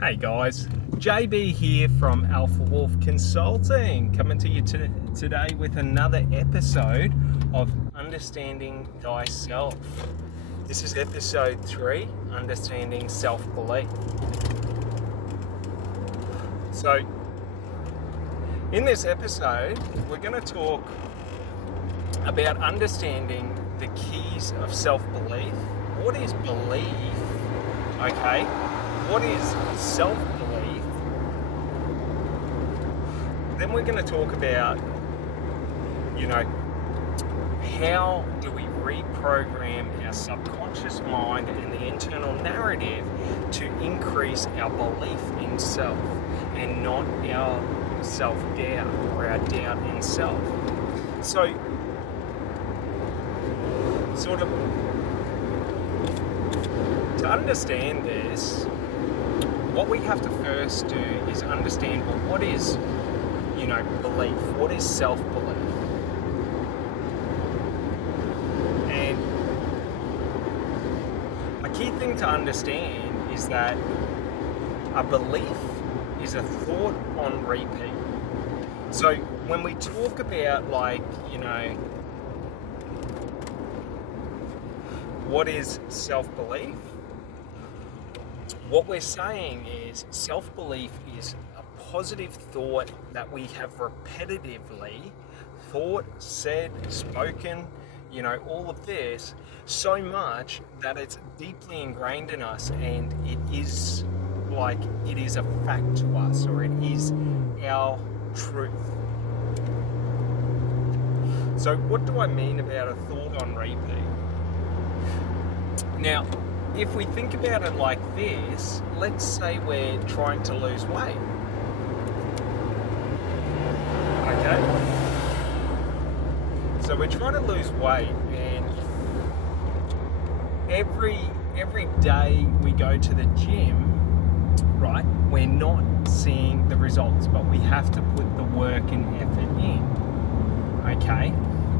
Hey guys, JB here from Alpha Wolf Consulting, coming to you today with another episode of Understanding Thyself. This is episode 3, Understanding Self-Belief. So, in this episode, we're going to talk about understanding the keys of self-belief. What is belief? Okay. What is self-belief? Then we're going to talk about, how do we reprogram our subconscious mind and the internal narrative to increase our belief in self and not our self-doubt or our doubt in self. So, sort of, to understand this, what we have to first do is understand, well, what is, belief? What is self-belief? And a key thing to understand is that a belief is a thought on repeat. So when we talk about, what is self-belief? What we're saying is self-belief is a positive thought that we have repetitively thought, said, spoken, all of this so much that it's deeply ingrained in us, and it is a fact to us, or it is our truth. So what do I mean about a thought on repeat? Now, if we think about it like this, let's say we're trying to lose weight. Okay? So we're trying to lose weight, and every day we go to the gym, right, we're not seeing the results, but we have to put the work and effort in. Okay?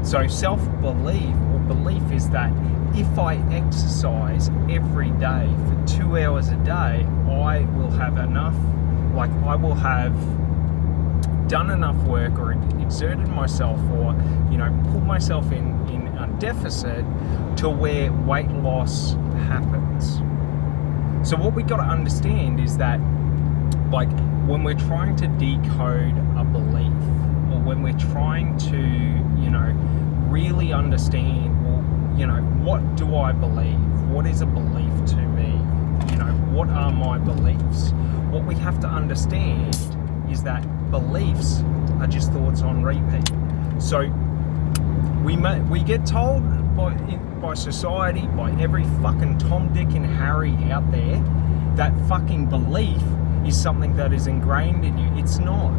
So self-belief or belief is that if I exercise every day for 2 hours a day, I will have enough, I will have done enough work or exerted myself or, put myself in a deficit to where weight loss happens. So what we got to understand is that, when we're trying to decode a belief, or when we're trying to, really understand, what do I believe? What is a belief to me? What are my beliefs? What we have to understand is that beliefs are just thoughts on repeat. So we get told by society, by every fucking Tom, Dick and Harry out there, that fucking belief is something that is ingrained in you. It's not.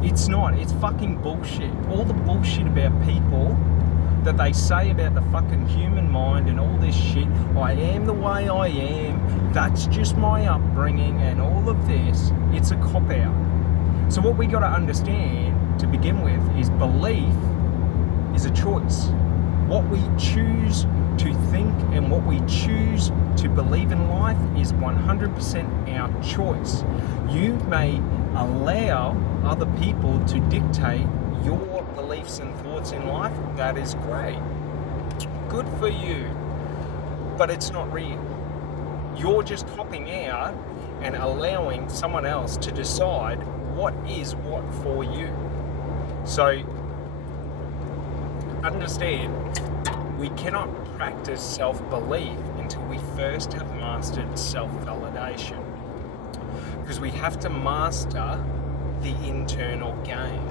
It's not. It's fucking bullshit. All the bullshit about people that they say about the fucking human mind and all this shit, I am the way I am, that's just my upbringing and all of this, it's a cop-out. So what we got to understand to begin with is belief is a choice. What we choose to think and what we choose to believe in life is 100% our choice. You may allow other people to dictate your beliefs and thoughts in life. That is great. Good for you. But it's not real. You're just hopping out and allowing someone else to decide what is what for you. So, understand, we cannot practice self-belief until we first have mastered self-validation. Because we have to master the internal game,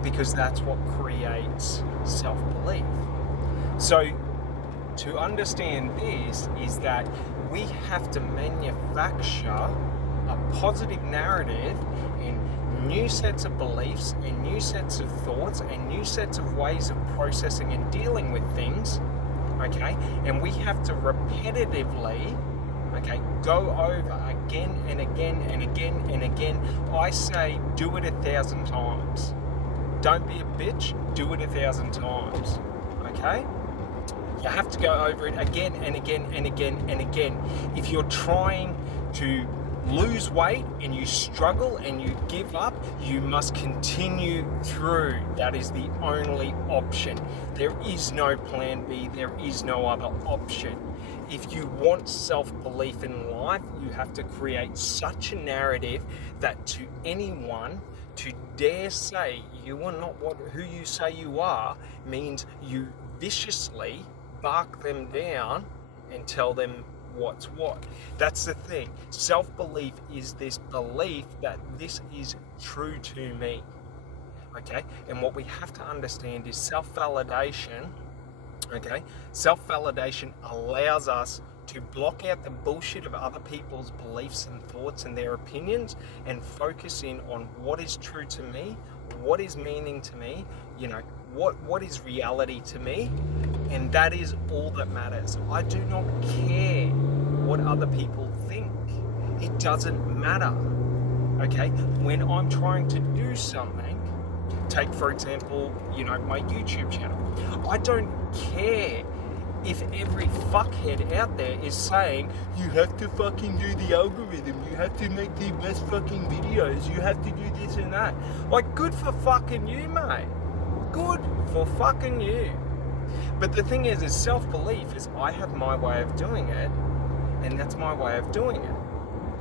because that's what creates self-belief. So to understand this is that we have to manufacture a positive narrative and new sets of beliefs and new sets of thoughts and new sets of ways of processing and dealing with things, okay? And we have to repetitively, go over again and again and again and again. I say do it 1,000 times. Don't be a bitch, do it 1,000 times, okay? You have to go over it again and again and again and again. If you're trying to lose weight and you struggle and you give up, you must continue through. That is the only option. There is no plan B. There is no other option. If you want self-belief in life, you have to create such a narrative that to anyone to dare say you are not who you say you are means you viciously bark them down and tell them what's what. That's the thing. Self-belief is this belief that this is true to me. Okay? And what we have to understand is self-validation. Okay? Self-validation allows us to block out the bullshit of other people's beliefs and thoughts and their opinions and focus in on what is true to me, what is meaning to me, what is reality to me, and that is all that matters. I do not care what other people think. It doesn't matter. Okay? When I'm trying to do something, take for example, my YouTube channel. I don't care if every fuckhead out there is saying, you have to fucking do the algorithm, you have to make the best fucking videos, you have to do this and that. Like, good for fucking you, mate. Good for fucking you. But the thing is self-belief is I have my way of doing it, and that's my way of doing it.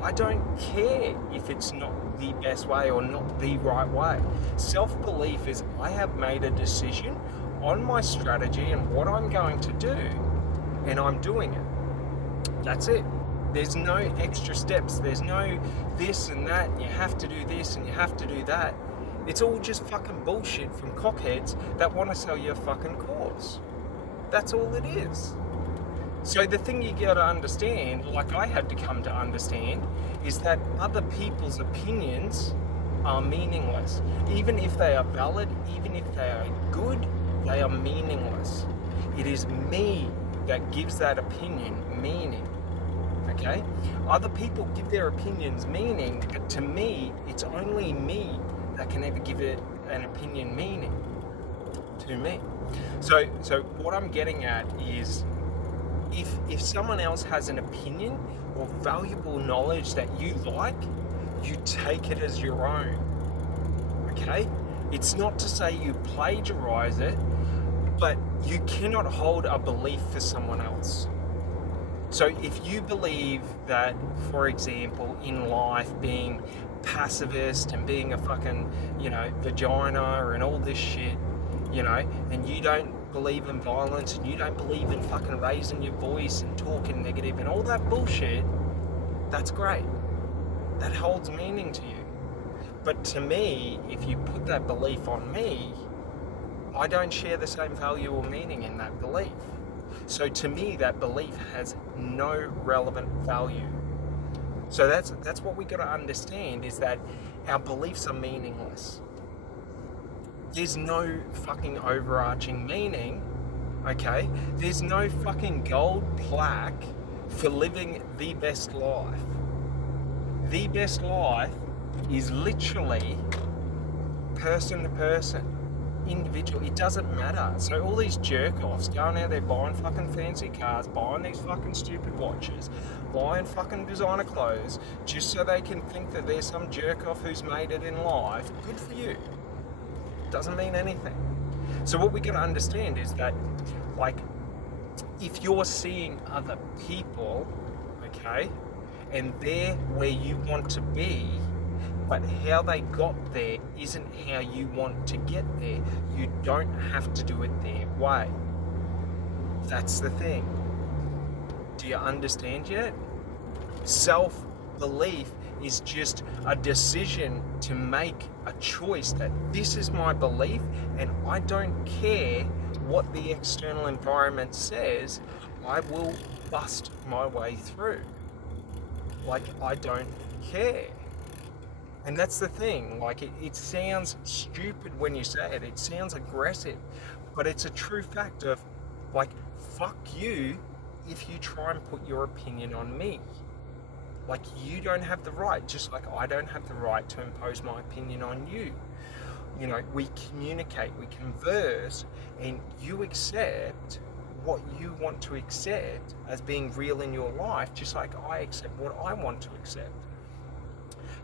I don't care if it's not the best way or not the right way. Self-belief is I have made a decision on my strategy and what I'm going to do, and I'm doing it. That's it. There's no extra steps. There's no this and that, and you have to do this and you have to do that. It's all just fucking bullshit from cockheads that want to sell you a fucking course. That's all it is. So the thing you gotta understand, like I had to come to understand, is that other people's opinions are meaningless. Even if they are valid, even if they are good, they are meaningless. It is me that gives that opinion meaning. Okay? Other people give their opinions meaning, but to me, it's only me that can ever give it an opinion meaning to me. So what I'm getting at is, if someone else has an opinion or valuable knowledge that you like, you take it as your own. Okay? It's not to say you plagiarize it, but you cannot hold a belief for someone else. So if you believe that, for example, in life being pacifist and being a fucking, vagina and all this shit, and you don't believe in violence and you don't believe in fucking raising your voice and talking negative and all that bullshit, that's great. That holds meaning to you. But to me, if you put that belief on me, I don't share the same value or meaning in that belief. So to me, that belief has no relevant value. So that's what we got to understand, is that our beliefs are meaningless. There's no fucking overarching meaning, okay? There's no fucking gold plaque for living the best life. The best life is literally person to person, individual. It doesn't matter. So all these jerk-offs going out there buying fucking fancy cars, buying these fucking stupid watches, buying fucking designer clothes, just so they can think that there's some jerk-off who's made it in life, good for you. Doesn't mean anything. So what we got to understand is that, like, if you're seeing other people, okay, and they're where you want to be, but how they got there isn't how you want to get there, you don't have to do it their way. That's the thing. Do you understand yet? Self-belief is just a decision to make a choice that this is my belief, and I don't care what the external environment says, I will bust my way through. Like, I don't care. And that's the thing, like it sounds stupid when you say it, it sounds aggressive, but it's a true fact of, like, fuck you if you try and put your opinion on me. Like, you don't have the right, just like I don't have the right to impose my opinion on you. We communicate, we converse, and you accept what you want to accept as being real in your life, just like I accept what I want to accept.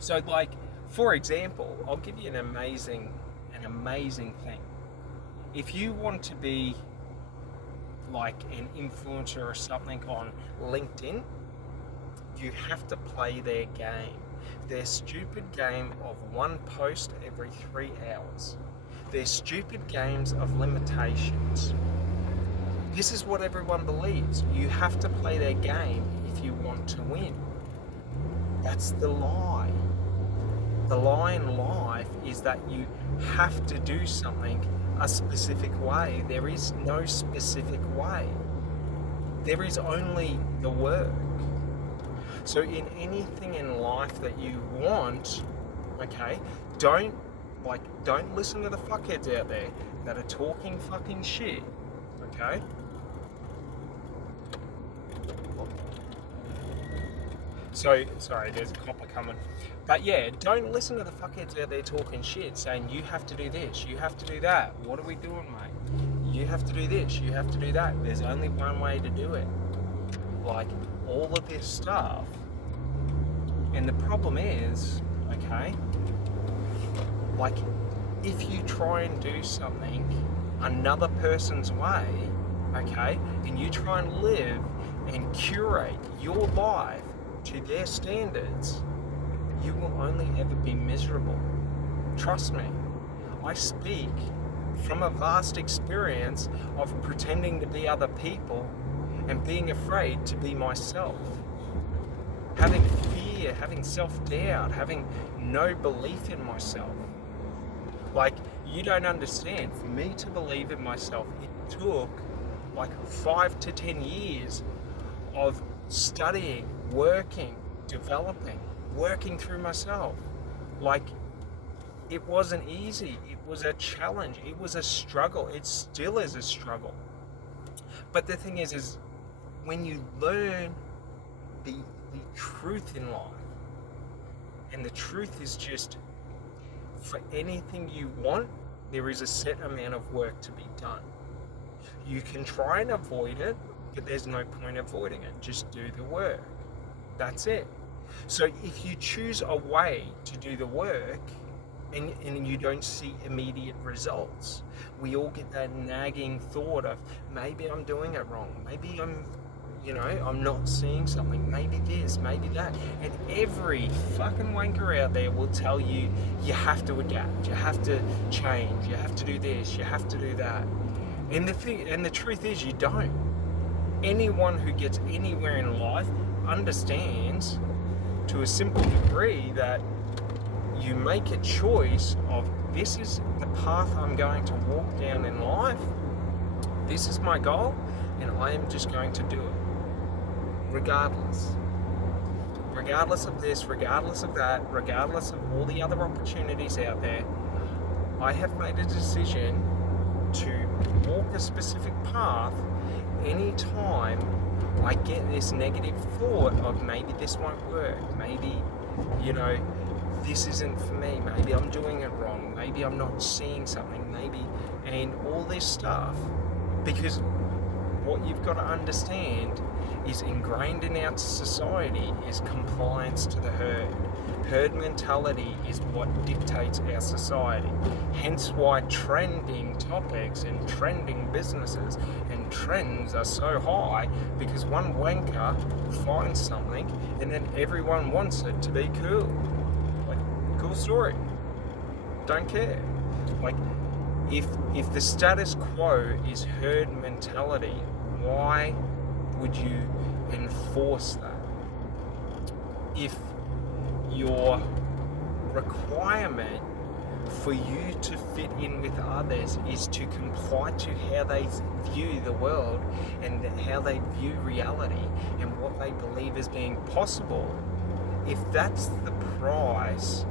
So, like, for example, I'll give you an amazing thing. If you want to be like an influencer or something on LinkedIn, you have to play their game. Their stupid game of one post every 3 hours. Their stupid games of limitations. This is what everyone believes. You have to play their game if you want to win. That's the lie. The lie in life is that you have to do something a specific way. There is no specific way. There is only the work. So in anything in life that you want, okay, don't listen to the fuckheads out there that are talking fucking shit, okay? So, sorry, there's a copper coming. But yeah, don't listen to the fuckheads out there talking shit, saying you have to do this, you have to do that. What are we doing, mate? You have to do this, you have to do that. There's only one way to do it. Like, all of this stuff. And the problem is, okay, like, if you try and do something another person's way, okay, and you try and live and curate your life to their standards, you will only ever be miserable. Trust me. I speak from a vast experience of pretending to be other people and being afraid to be myself. Having fear, having self-doubt, having no belief in myself. Like, you don't understand. For me to believe in myself, it took like 5 to 10 years of studying, working, developing, working through myself. Like, it wasn't easy. It was a challenge. It was a struggle. It still is a struggle. But the thing is when you learn the truth in life, and the truth is just, for anything you want, there is a set amount of work to be done. You can try and avoid it, but there's no point avoiding it. Just do the work. That's it. So if you choose a way to do the work and you don't see immediate results, we all get that nagging thought of, maybe I'm doing it wrong. Maybe I'm not seeing something. Maybe this, maybe that. And every fucking wanker out there will tell you, you have to adapt, you have to change, you have to do this, you have to do that. And the truth is, you don't. Anyone who gets anywhere in life understands to a simple degree that you make a choice of, this is the path I'm going to walk down in life, this is my goal, and I am just going to do it. Regardless of this, regardless of that, regardless of all the other opportunities out there, I have made a decision to walk a specific path anytime I get this negative thought of, maybe this won't work, maybe, this isn't for me, maybe I'm doing it wrong, maybe I'm not seeing something, maybe, and all this stuff. Because what you've got to understand is, ingrained in our society is compliance to the herd. Herd mentality is what dictates our society. Hence why trending topics and trending businesses and trends are so high, because one wanker finds something and then everyone wants it to be cool. Like, cool story. Don't care. Like, if the status quo is herd mentality, why would you enforce that? If your requirement for you to fit in with others is to comply to how they view the world and how they view reality and what they believe as being possible, if that's the price,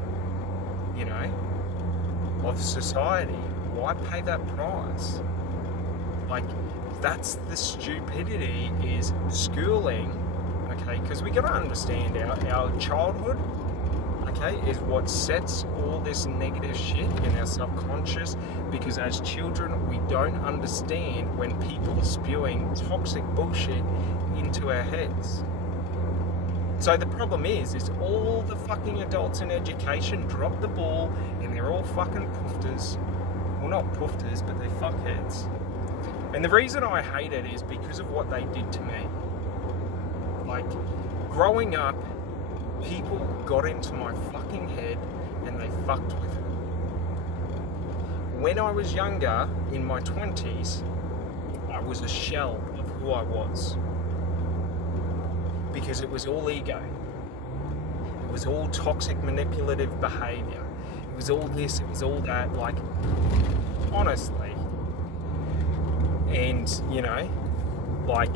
of society, why pay that price? Like, that's the stupidity, is schooling, okay? Because we got to understand our childhood, okay, is what sets all this negative shit in our subconscious, because as children, we don't understand when people are spewing toxic bullshit into our heads. So the problem is all the fucking adults in education drop the ball and they're all fucking poofters. Well, not poofters, but they're fuckheads. And the reason I hate it is because of what they did to me. Like, growing up, people got into my fucking head and they fucked with it. When I was younger, in my 20s, I was a shell of who I was. Because it was all ego. It was all toxic manipulative behaviour. It was all this, it was all that, like, honestly. And, you know, like,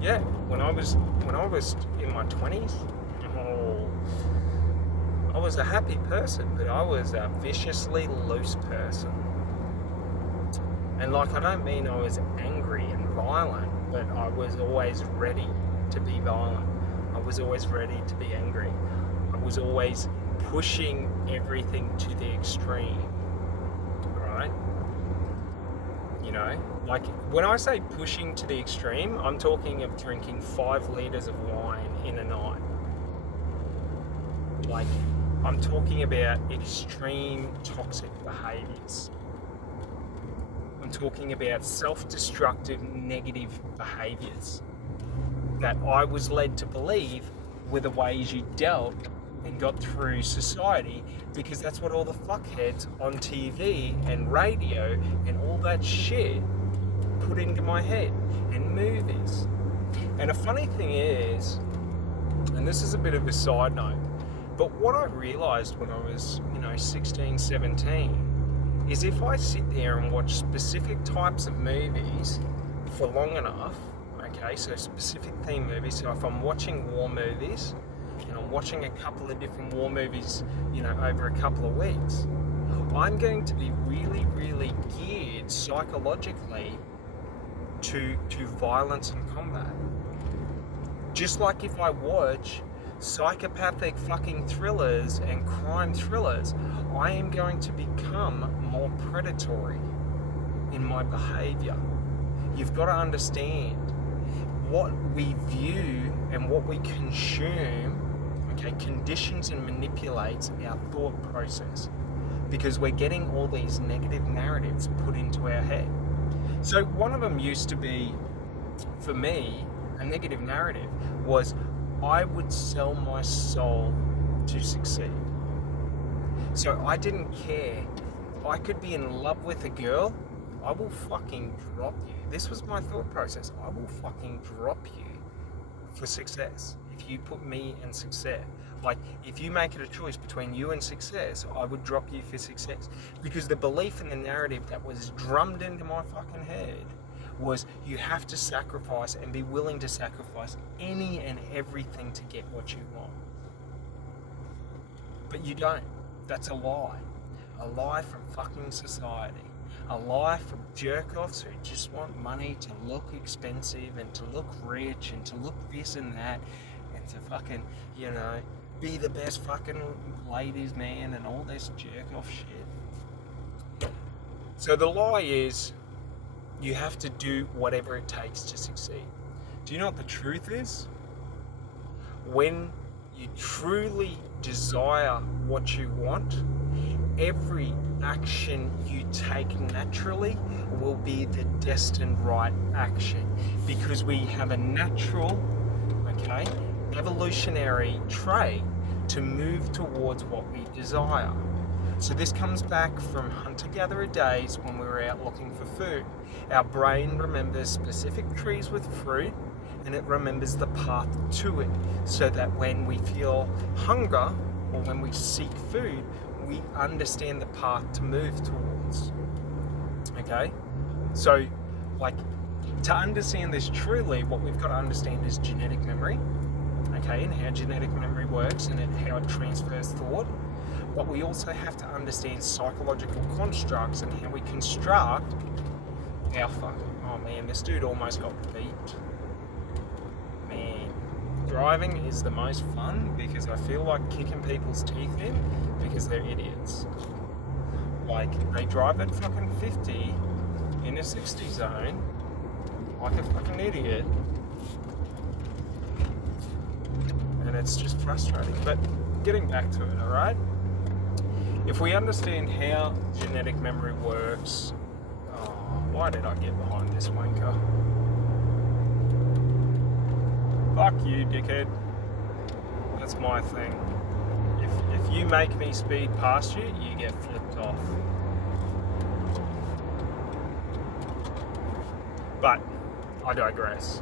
yeah, when I was in my 20s, I was a happy person, but I was a viciously loose person. And like, I don't mean I was angry and violent, but I was always ready to be violent. I was always ready to be angry. I was always pushing everything to the extreme, right? You know, like, when I say pushing to the extreme, I'm talking of drinking 5 litres of wine in a night. Like, I'm talking about extreme toxic behaviours. I'm talking about self-destructive negative behaviours that I was led to believe were the ways you dealt and got through society, because that's what all the fuckheads on TV and radio and all that shit put into my head, and movies. And a funny thing is, and this is a bit of a side note, but what I realised when I was, 16, 17, is if I sit there and watch specific types of movies for long enough, okay, so specific theme movies, so if I'm watching war movies, and I'm watching a couple of different war movies, over a couple of weeks, I'm going to be really, really geared psychologically to violence and combat. Just like if I watch psychopathic fucking thrillers and crime thrillers, I am going to become more predatory in my behaviour. You've got to understand what we view and what we consume, okay, conditions and manipulates our thought process, because we're getting all these negative narratives put into our head. So one of them used to be, for me, a negative narrative was, I would sell my soul to succeed. So I didn't care. I could be in love with a girl, I will fucking drop you. This was my thought process. I will fucking drop you for success. If you put me in success, like, if you make it a choice between you and success, I would drop you for success. Because the belief in the narrative that was drummed into my fucking head was, you have to sacrifice and be willing to sacrifice any and everything to get what you want. But you don't. That's a lie. A lie from fucking society. A lie from jerk-offs who just want money to look expensive and to look rich and to look this and that and to fucking, be the best fucking ladies man and all this jerk-off shit. So the lie is, you have to do whatever it takes to succeed. Do you know what the truth is? When you truly desire what you want, every action you take naturally will be the destined right action, because we have a natural, evolutionary trait to move towards what we desire. So this comes back from hunter-gatherer days when we were out looking for food. Our brain remembers specific trees with fruit, and it remembers the path to it, so that when we feel hunger or when we seek food, we understand the path to move towards. Okay? So, to understand this truly, what we've got to understand is genetic memory, okay, and how genetic memory works and how it transfers thought. But we also have to understand psychological constructs and how we construct our fucking... Oh man, this dude almost got beeped. Man, driving is the most fun because I feel like kicking people's teeth in because they're idiots. Like, they drive at fucking 50 in a 60 zone like a fucking idiot. and it's just frustrating. But getting back to it, all right? If we understand how genetic memory works, why did I get behind this wanker? Fuck you, dickhead. That's my thing. If you make me speed past you, you get flipped off. But I digress.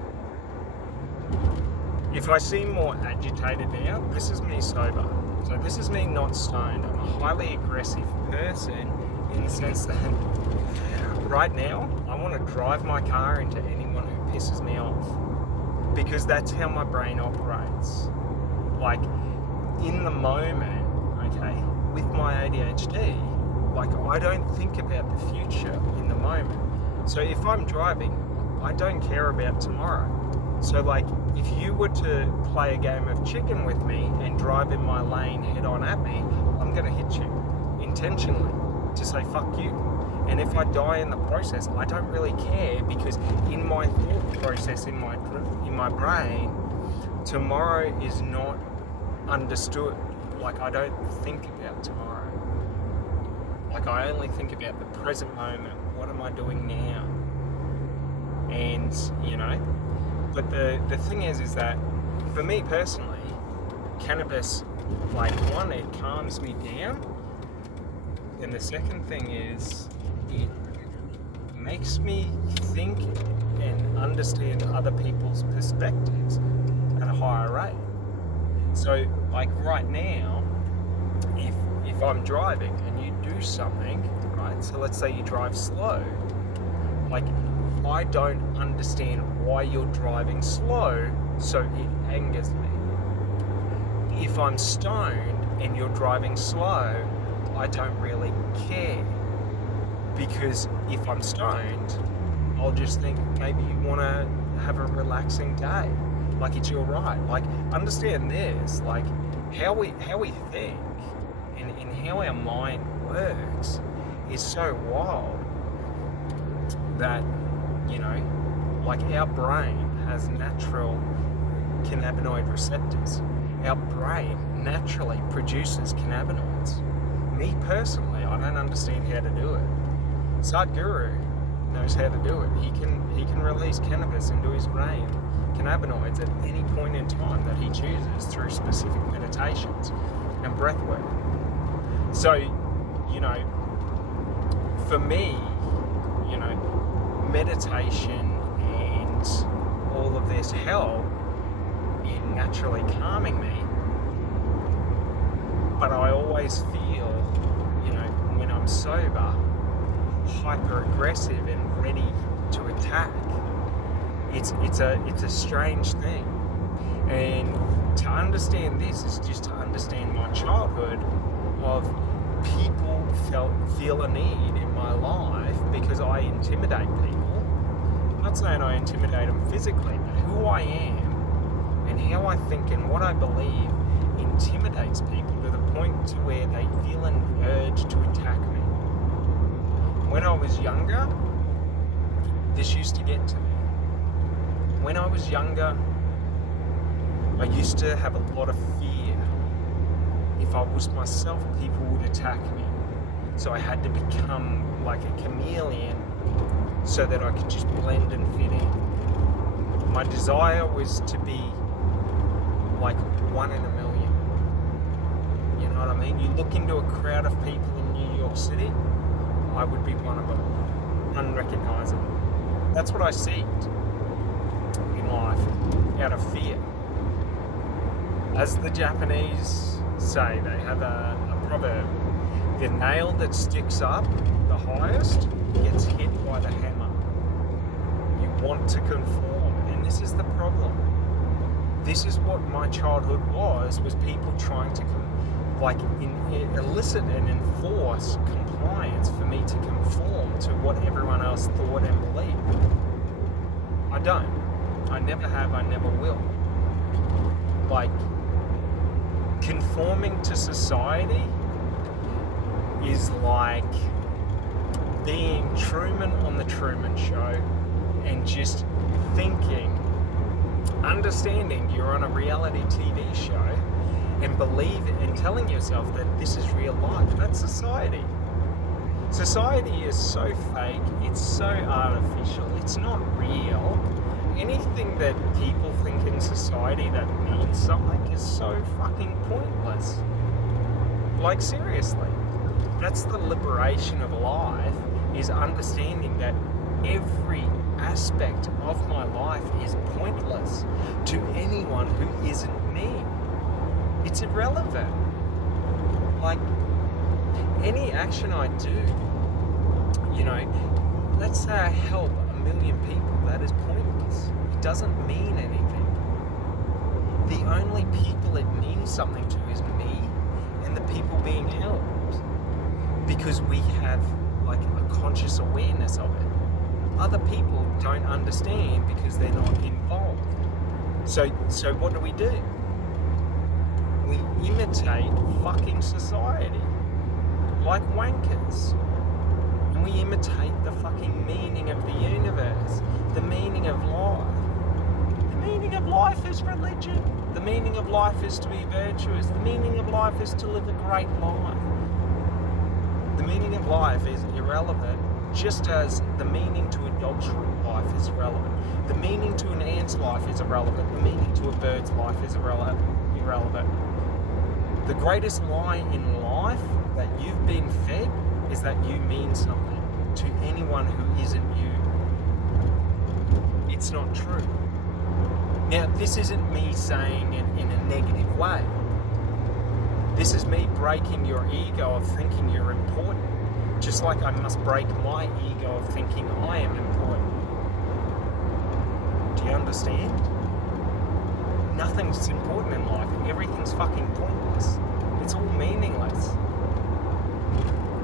If I seem more agitated now, this is me sober. So this is me not stoned. I'm a highly aggressive person in the sense that right now I want to drive my car into anyone who pisses me off, because that's how my brain operates. Like in the moment, okay, with my ADHD, like I don't think about the future in the moment. So if I'm driving, I don't care about tomorrow. So like if you were to play a game of chicken with me and drive in my lane head on at me, I'm going to hit you intentionally to say fuck you. And if I die in the process, I don't really care, because in my thought process, in my brain, tomorrow is not understood. Like I don't think about tomorrow. Like I only think about the present moment. What am I doing now? And but the thing is that for me personally, cannabis, like one, it calms me down, and the second thing is it makes me think and understand other people's perspectives at a higher rate. So like right now, if I'm driving and you do something, right, so let's say you drive slow, like I don't understand why you're driving slow, so it angers me. If I'm stoned and you're driving slow, I don't really care, because if I'm stoned, I'll just think maybe you want to have a relaxing day. Like it's your right. Like understand this, like how we think and how our mind works is so wild that, like our brain has natural cannabinoid receptors. Our brain naturally produces cannabinoids. Me personally, I don't understand how to do it. Sadhguru knows how to do it. He can release cannabis into his brain, cannabinoids, at any point in time that he chooses through specific meditations and breath work. So, for me, meditation and all of this help in naturally calming me. But I always feel, when I'm sober, hyper aggressive and ready to attack. It's a strange thing. And to understand this is just to understand my childhood of people feel a need in my life because I intimidate people. I'm not saying I intimidate them physically, but who I am and how I think and what I believe intimidates people to the point to where they feel an urge to attack me. When I was younger, this used to get to me. When I was younger, I used to have a lot of fear. If I was myself, people would attack me. So I had to become like a chameleon so that I could just blend and fit in. My desire was to be like one in a million. You know what I mean? You look into a crowd of people in New York City, I would be one of them, unrecognizable. That's what I seeked in life, out of fear. As the Japanese say, they have a proverb: the nail that sticks up the highest gets hit by the hammer. You want to conform, and this is the problem. This is what my childhood was people trying to elicit and enforce compliance for me to conform to what everyone else thought and believed. I don't. I never have, I never will. Like, conforming to society is like being Truman on the Truman Show and just thinking understanding you're on a reality TV show and believe it and telling yourself that this is real life. That's society. Society is so fake, it's so artificial, it's not real. Anything that people think in society that means something is so fucking pointless. Like, seriously. That's the liberation of life, is understanding that every aspect of my life is pointless to anyone who isn't me. It's irrelevant. Like, any action I do, let's say I help 1 million people, that is pointless. It doesn't mean anything. The only people it means something to is me and the people being helped, because we have like a conscious awareness of it. Other people don't understand because they're not involved. So what do? We imitate fucking society like wankers. And we imitate the fucking meaning of the universe, the meaning of life. The meaning of life is religion. The meaning of life is to be virtuous. The meaning of life is to live a great life. The meaning of life is irrelevant, just as the meaning to a dog's life is irrelevant. The meaning to an ant's life is irrelevant. The meaning to a bird's life is irrelevant. The greatest lie in life that you've been fed is that you mean something to anyone who isn't you. It's not true. Now, this isn't me saying it in a negative way. This is me breaking your ego of thinking you're important, just like I must break my ego of thinking I am important. Do you understand? Nothing's important in life. Everything's fucking pointless. It's all meaningless.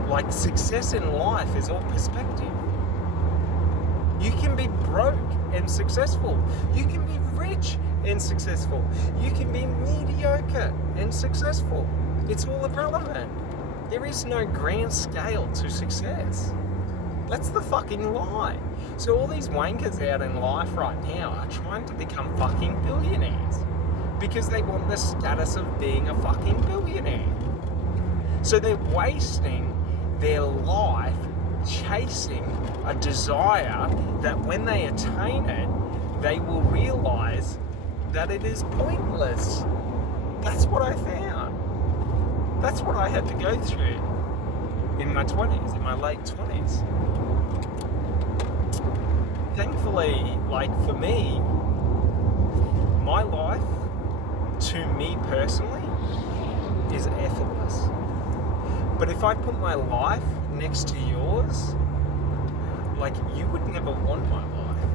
Like, success in life is all perspective. You can be broke and successful. You can be rich and successful. You can be mediocre and successful. It's all irrelevant. There is no grand scale to success. That's the fucking lie. So all these wankers out in life right now are trying to become fucking billionaires because they want the status of being a fucking billionaire. So they're wasting their life chasing a desire that when they attain it, they will realize that it is pointless. That's what I found. That's what I had to go through in my 20s, in my late 20s. Thankfully, like, for me, my life, to me personally, is effortless. But if I put my life next to yours, like, you would never want my life.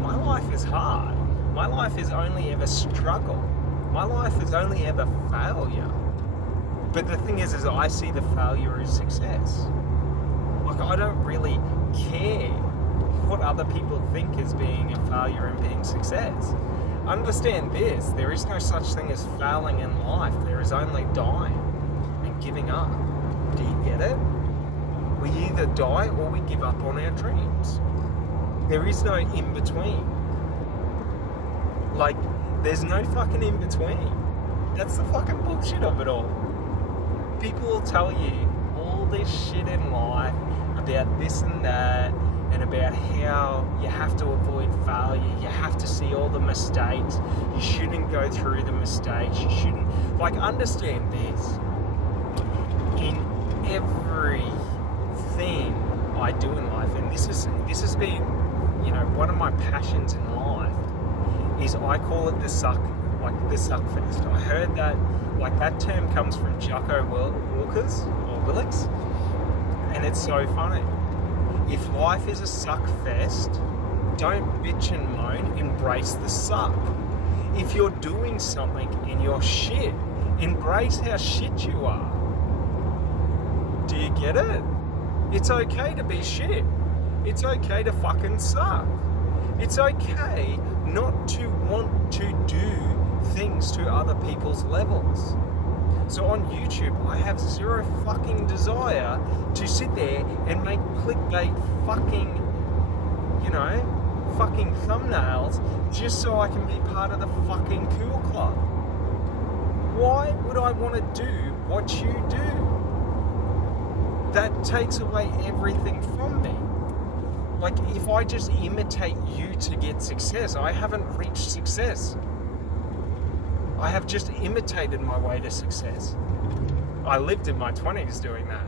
My life is hard. My life is only ever struggle. My life is only ever failure. But the thing is I see the failure as success. Like, I don't really care what other people think as being a failure and being success. Understand this, there is no such thing as failing in life. There is only dying and giving up. Do you get it? We either die or we give up on our dreams. There is no in between. Like, there's no fucking in between. That's the fucking bullshit of it all. People will tell you all this shit in life about this and that, and about how you have to avoid failure, you have to see all the mistakes, you shouldn't go through the mistakes, you shouldn't, like, understand this. In everything I do in life, and this has been, one of my passions in life, is I call it the suck fest. I heard that, like, that term comes from Jocko Willix, and it's so funny. If life is a suck fest, don't bitch and moan, embrace the suck. If you're doing something and you're shit, embrace how shit you are. Do you get it? It's okay to be shit. It's okay to fucking suck. It's okay not to want to do things to other people's levels. So on YouTube, I have zero fucking desire to sit there and make clickbait fucking, fucking thumbnails just so I can be part of the fucking cool club. Why would I want to do what you do? That takes away everything from me. Like, if I just imitate you to get success, I haven't reached success. I have just imitated my way to success. I lived in my 20s doing that.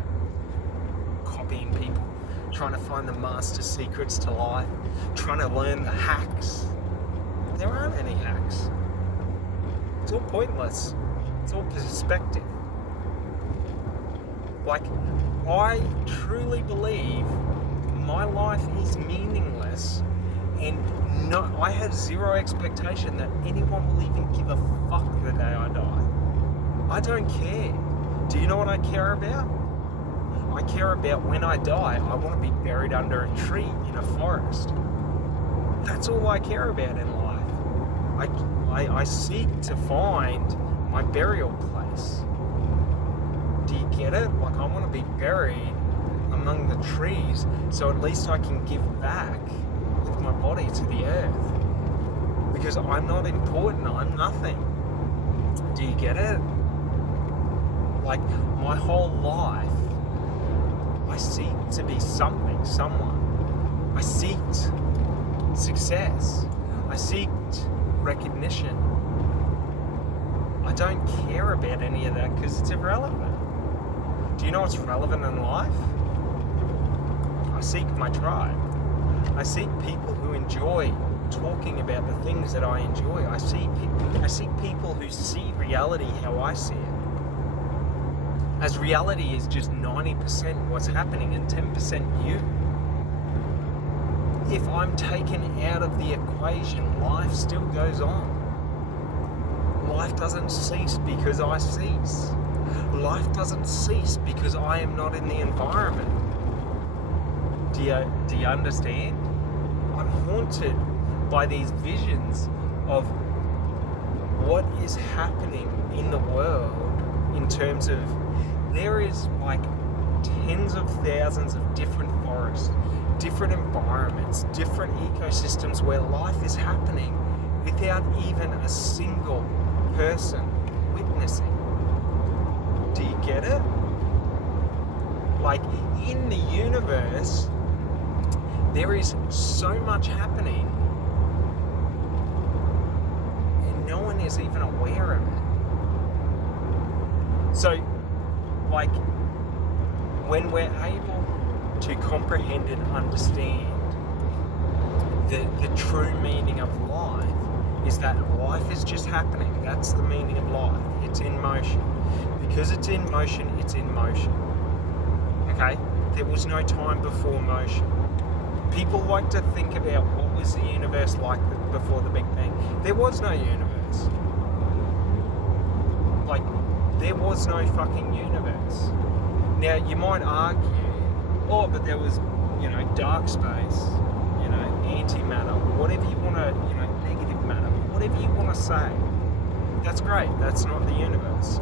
Copying people, trying to find the master secrets to life, trying to learn the hacks. There aren't any hacks. It's all pointless. It's all perspective. Like, I truly believe my life is meaningless, and I have zero expectation that anyone will even give a fuck the day I die. I don't care. Do you know what I care about? I care about when I die, I want to be buried under a tree in a forest. That's all I care about in life. I seek to find my burial place. Do you get it? Like, I want to be buried among the trees so at least I can give back with my body to the earth. Because I'm not important, I'm nothing. Do you get it? Like, my whole life, I seek to be something, someone. I seeked success. I seeked recognition. I don't care about any of that because it's irrelevant. Do you know what's relevant in life? I seek my tribe. I seek people who enjoy talking about the things that I enjoy. I seek people who see reality how I see it. As reality is just 90% what's happening and 10% you. If I'm taken out of the equation, life still goes on. Life doesn't cease because I cease. Life doesn't cease because I am not in the environment. Do you understand? I'm haunted by these visions of what is happening in the world in terms of there is like tens of thousands of different forests, different environments, different ecosystems where life is happening without even a single person witnessing. Do you get it? Like, in the universe, there is so much happening and no one is even aware of it. So, like, when we're able to comprehend and understand the true meaning of life is that life is just happening. That's the meaning of life. It's in motion. Because it's in motion, it's in motion. Okay? There was no time before motion. People like to think about what was the universe like before the Big Bang. There was no universe. Like, there was no fucking universe. Now, you might argue, oh, but there was, dark space, antimatter, whatever you want to, negative matter, whatever you want to say. That's great. That's not the universe.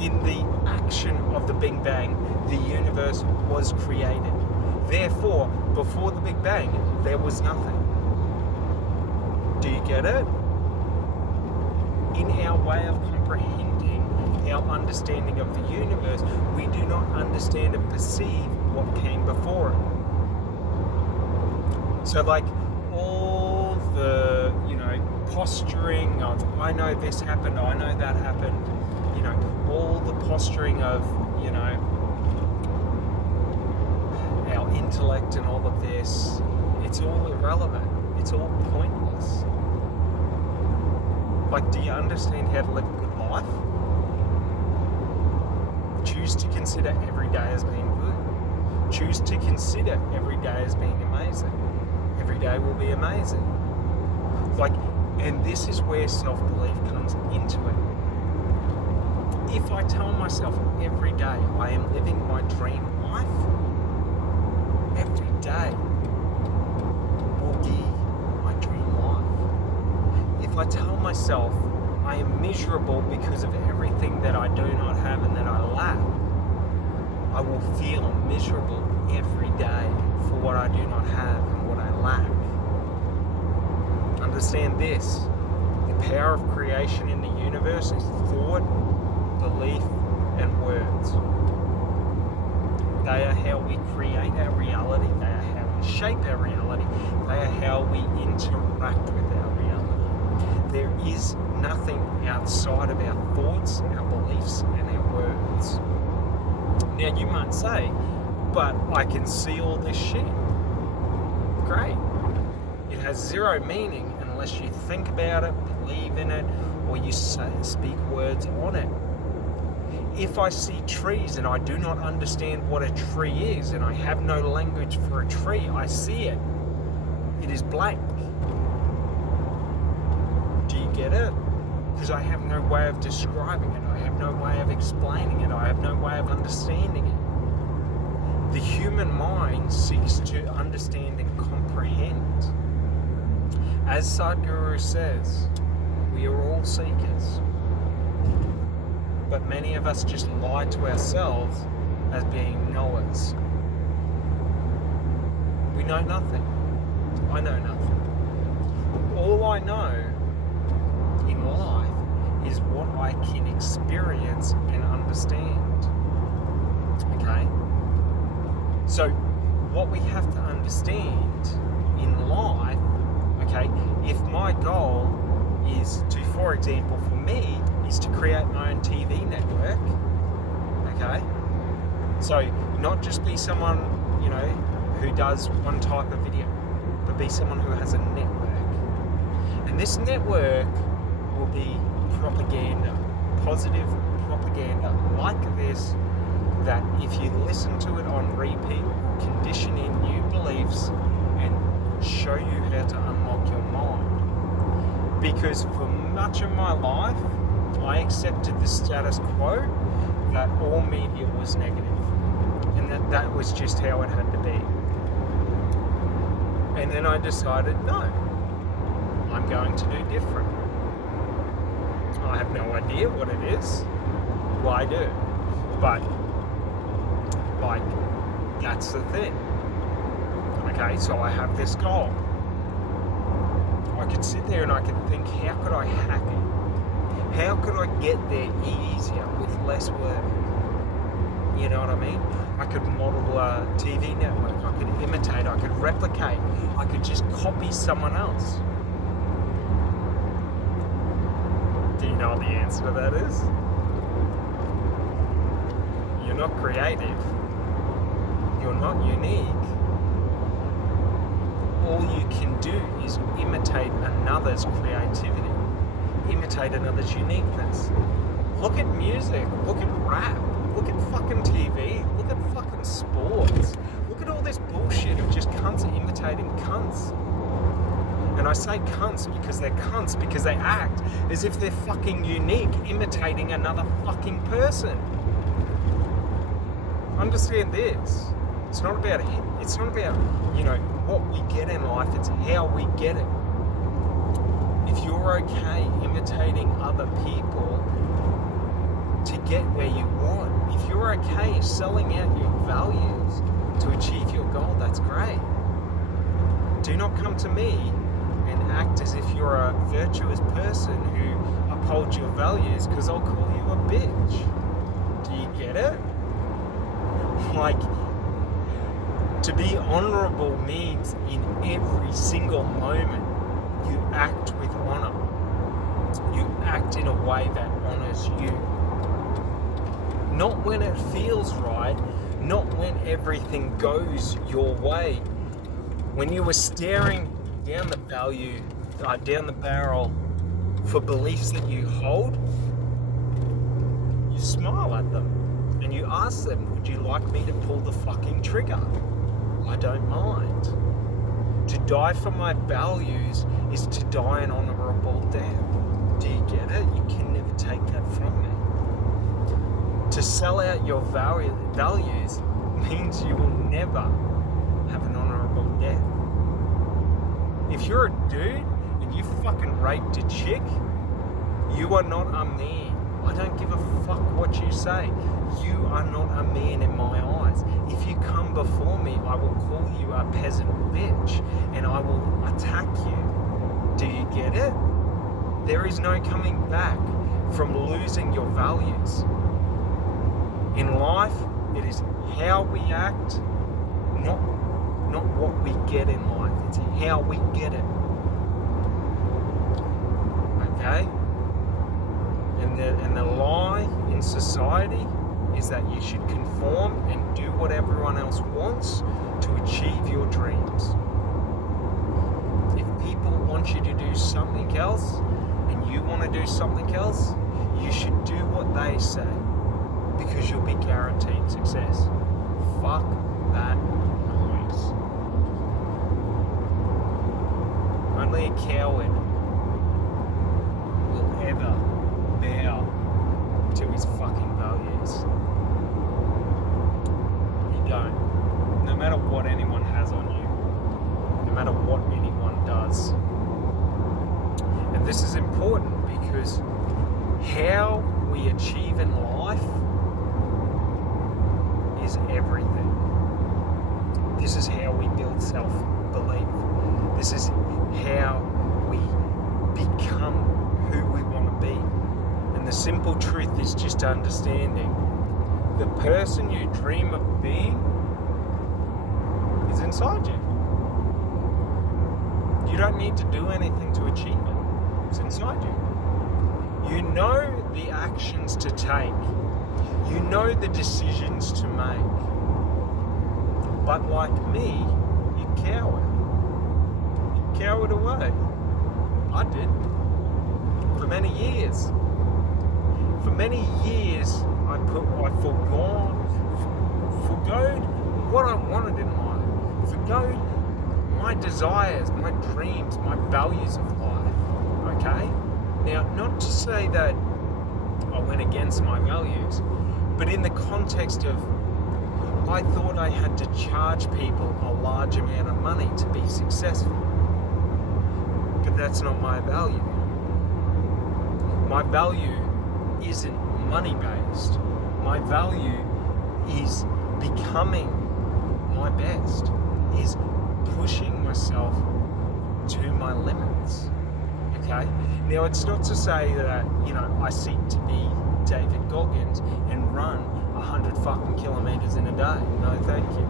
In the action of the Big Bang, the universe was created. Therefore, before the Big Bang, there was nothing. Do you get it? In our way of comprehending our understanding of the universe, we do not understand and perceive what came before it. So, like, all the, posturing of, I know this happened, I know that happened, all the posturing of, our intellect and all of this, it's all irrelevant. It's all pointless. Like, do you understand how to live a good life? Choose to consider every day as being good. Choose to consider every day as being amazing. Every day will be amazing. Like, and this is where self-belief comes into it. If I tell myself every day I am living my dream life, every day will be my dream life. If I tell myself I am miserable because of everything that I do not have and that I lack, I will feel miserable every day for what I do not have and what I lack. Understand this. The power of creation in the universe is thought, belief, and words. They are how we create our reality. They are how we shape our reality. They are how we interact with our reality. There is nothing outside of our thoughts, our beliefs, and our words. Now you might say, but I can see all this shit. Great. It has zero meaning unless you think about it, believe in it, or you speak words on it. If I see trees and I do not understand what a tree is and I have no language for a tree, I see it. It is blank. Do you get it? Because I have no way of describing it. I have no way of explaining it. I have no way of understanding it. The human mind seeks to understand and comprehend. As Sadhguru says, we are all seekers. But many of us just lie to ourselves as being knowers. We know nothing. I know nothing. All I know in life is what I can experience and understand. Okay? So what we have to understand in life, okay, if my goal is to, for example, for me, is to create my own TV network, okay? So not just be someone, who does one type of video, but be someone who has a network. And this network will be propaganda, positive propaganda like this, that if you listen to it on repeat, condition in new beliefs and show you how to unlock your mind. Because for much of my life, I accepted the status quo that all media was negative and that was just how it had to be. And then I decided, no, I'm going to do different. I have no idea what it is. Well, I do. But, that's the thing. Okay, so I have this goal. I could sit there and I could think, how could I hack it? How could I get there easier with less work? You know what I mean? I could model a TV network. I could imitate. I could replicate. I could just copy someone else. Do you know what the answer to that is? You're not creative. You're not unique. All you can do is imitate another's creativity. Imitate another's uniqueness. Look at music. Look at rap. Look at fucking TV. Look at fucking sports. Look at all this bullshit of just cunts imitating cunts. And I say cunts because they're cunts because they act as if they're fucking unique, imitating another fucking person. Understand this. It's not about what we get in life, it's how we get it. If you're okay imitating other people to get where you want, if you're okay selling out your values to achieve your goal, that's great. Do not come to me and act as if you're a virtuous person who upholds your values, because I'll call you a bitch. Do you get it? To be honourable means in every single moment you act with honour. You act in a way that honours you. Not when it feels right, not when everything goes your way. When you were staring down the barrel for beliefs that you hold, you smile at them and you ask them, would you like me to pull the fucking trigger? I don't mind. To die for my values is to die an honourable death. Do you get it? You can never take that from me. To sell out your values means you will never have an honourable death. If you're a dude and you fucking raped a chick, you are not a man. I don't give a fuck what you say. You are not a man in my eyes. If you come before me, I will call you a peasant bitch and I will attack you. Do you get it? There is no coming back from losing your values. In life, it is how we act, not what we get in life. It's how we get it. Okay? And the lie in society is that you should conform and do what everyone else wants to achieve your dreams. If people want you to do something else and you want to do something else, you should do what they say because you'll be guaranteed success. Fuck that noise. Only a coward will ever bow to his fucking values. You don't. No matter what anyone has on you. No matter what anyone does. And this is important because how we achieve in life is everything. This is how we build self-belief. This is how we become who we want to be. And the simple truth is just understanding the person you dream of being is inside you. You don't need to do anything to achieve it. It's inside you. You know the actions to take. You know the decisions to make. But like me, you cower. You cowered away. I did. For many years. For many years, I forgoed what I wanted in life. Forgoed my desires, my dreams, my values of life. Okay? Now, not to say that I went against my values, but in the context of I thought I had to charge people a large amount of money to be successful. But that's not my value. My value isn't money-based. My value is becoming my best, is pushing myself to my limits. Okay? Now, it's not to say that, I seek to be David Goggins and run 100 fucking kilometers in a day. No, thank you.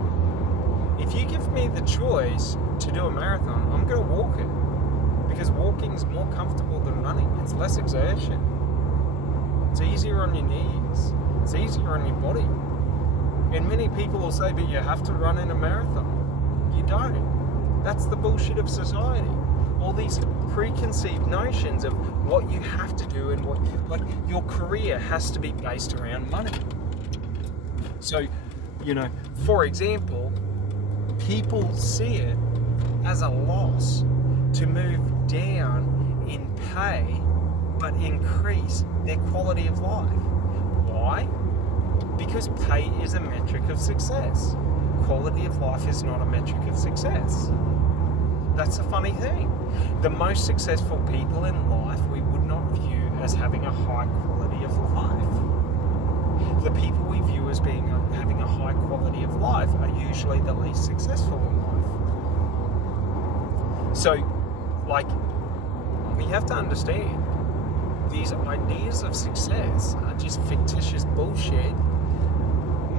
If you give me the choice to do a marathon, I'm going to walk it. Because walking's more comfortable than running. It's less exertion. It's easier on your knees. It's easier on your body. And many people will say, but you have to run in a marathon. You don't. That's the bullshit of society. All these preconceived notions of what you have to do and like your career has to be based around money. So, for example, people see it as a loss to move down in pay but increase their quality of life. Why? Because pay is a metric of success. Quality of life is not a metric of success. That's a funny thing. The most successful people in life we would not view as having a high quality of life. The people we view as having a high quality of life are usually the least successful in life. So, we have to understand these ideas of success are just fictitious bullshit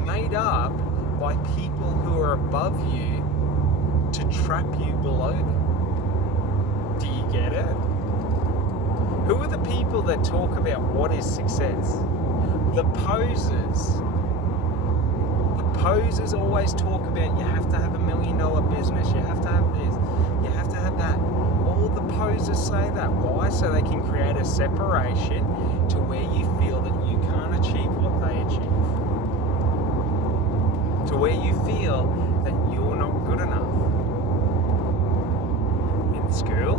made up by people who are above you to trap you below them. Do you get it? Who are the people that talk about what is success? The posers. The posers always talk about you have to have $1 million business, you have to have this, you have to have that. All the posers say that. Why? So they can create a separation to where you feel that you can't achieve what they achieve. To where you feel that you're not good enough. In school?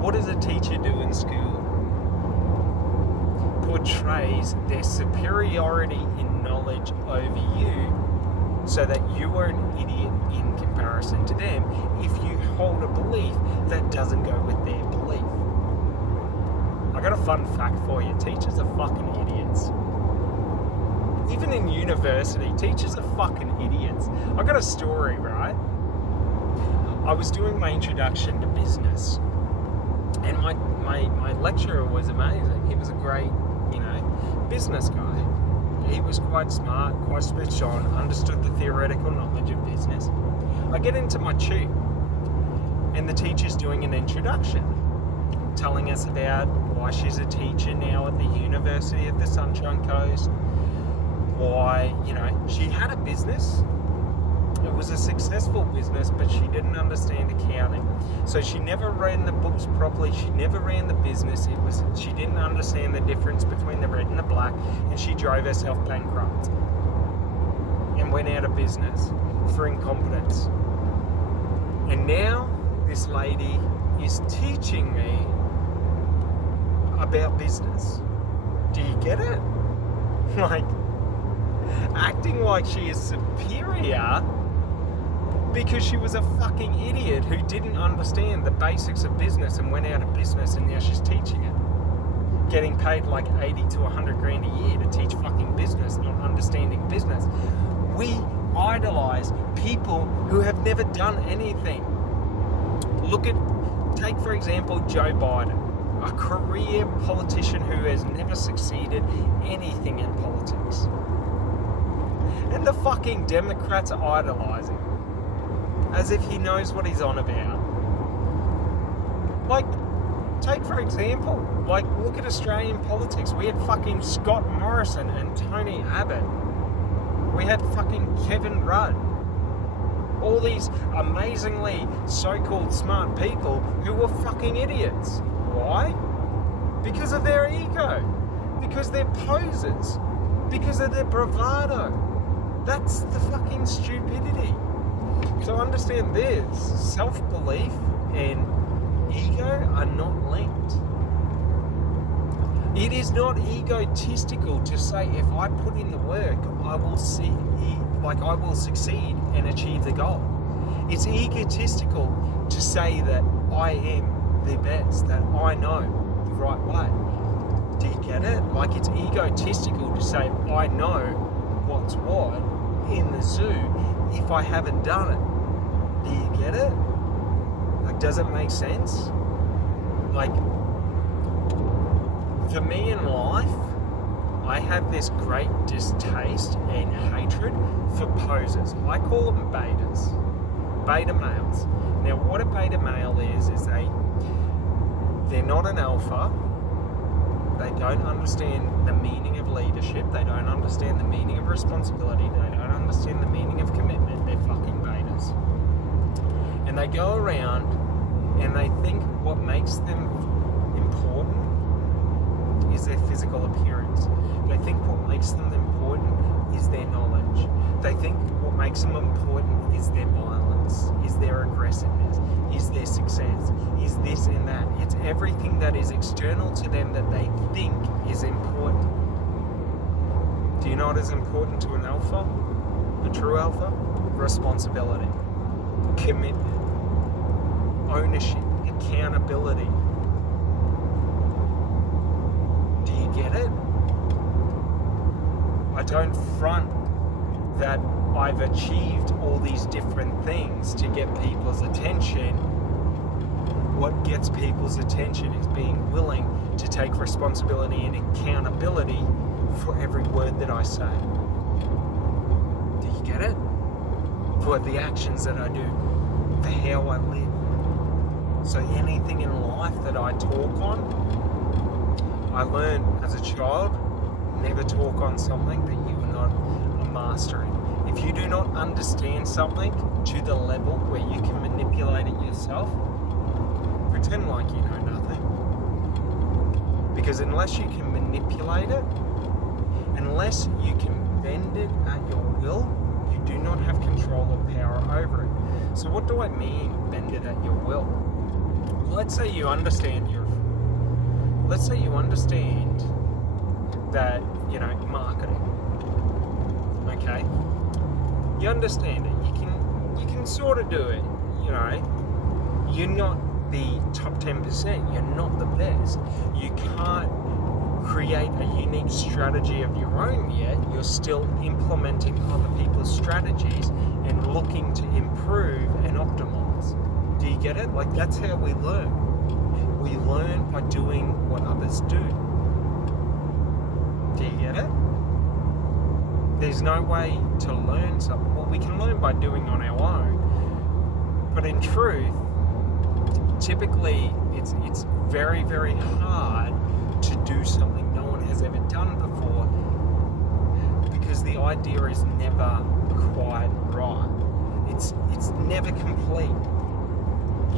What does a teacher do in school? Portrays their superiority in knowledge over you so that you are an idiot in comparison to them if you hold a belief that doesn't go with their belief. I got a fun fact for you. Teachers are fucking idiots. Even in university, teachers are fucking idiots. I got a story, right? I was doing my introduction to business, and my lecturer was amazing. He was a great, business guy. He was quite smart, quite switched on, understood the theoretical knowledge of business. I get into my tube, and the teacher's doing an introduction, telling us about why she's a teacher now at the University of the Sunshine Coast, why, she had a business. It was a successful business, but she didn't understand accounting. So she never ran the books properly. She never ran the business. She didn't understand the difference between the red and the black, and she drove herself bankrupt and went out of business for incompetence. And now this lady is teaching me about business. Do you get it? Like, acting like she is superior because she was a fucking idiot who didn't understand the basics of business and went out of business, and now she's teaching it. Getting paid like 80 to 100 grand a year to teach fucking business, not understanding business. We idolize people who have never done anything. Take for example Joe Biden, a career politician who has never succeeded anything in politics. And the fucking Democrats are idolizing as if he knows what he's on about. Like, take for example, look at Australian politics. We had fucking Scott Morrison and Tony Abbott. We had fucking Kevin Rudd. All these amazingly so-called smart people who were fucking idiots. Why? Because of their ego. Because they're posers. Because of their bravado. That's the fucking stupidity. So understand this, self-belief and ego are not linked. It is not egotistical to say if I put in the work, I will succeed and achieve the goal. It's egotistical to say that I am the best, that I know the right way. Do you get it? Like, it's egotistical to say I know what's what in the zoo if I haven't done it. Do you get it? Like, does it make sense? Like, for me in life, I have this great distaste and hatred for posers. I call them betas. Beta males. Now, what a beta male is they're not an alpha. They don't understand the meaning of leadership. They don't understand the meaning of responsibility. They don't understand the meaning of commitment. They're fucking betas. And they go around and they think what makes them important is their physical appearance. They think what makes them important is their knowledge. They think what makes them important is their violence, is their aggressiveness, is their success, is this and that. It's everything that is external to them that they think is important. Do you know what is important to an alpha? A true alpha? Responsibility, commitment, ownership, accountability. Do you get it? I don't front that I've achieved all these different things to get people's attention. What gets people's attention is being willing to take responsibility and accountability for every word that I say. Do you get it? For the actions that I do, for how I live. So anything in life that I talk on, I learned as a child, never talk on something that you are not a master in. If you do not understand something to the level where you can manipulate it yourself, pretend like you know nothing. Because unless you can manipulate it, unless you can bend it at your will, you do not have control or power over it. So what do I mean, bend it at your will? Let's say you understand that, marketing. Okay? You understand it. You can sort of do it, You're not the top 10%. You're not the best. You can't create a unique strategy of your own yet. You're still implementing other people's strategies and looking to improve and optimize. Do you get it? Like, that's how we learn. We learn by doing what others do. Do you get it? There's no way to learn something. Well, we can learn by doing on our own. But in truth, typically it's very, very hard to do something no one has ever done before, because the idea is never quite right. It's never complete.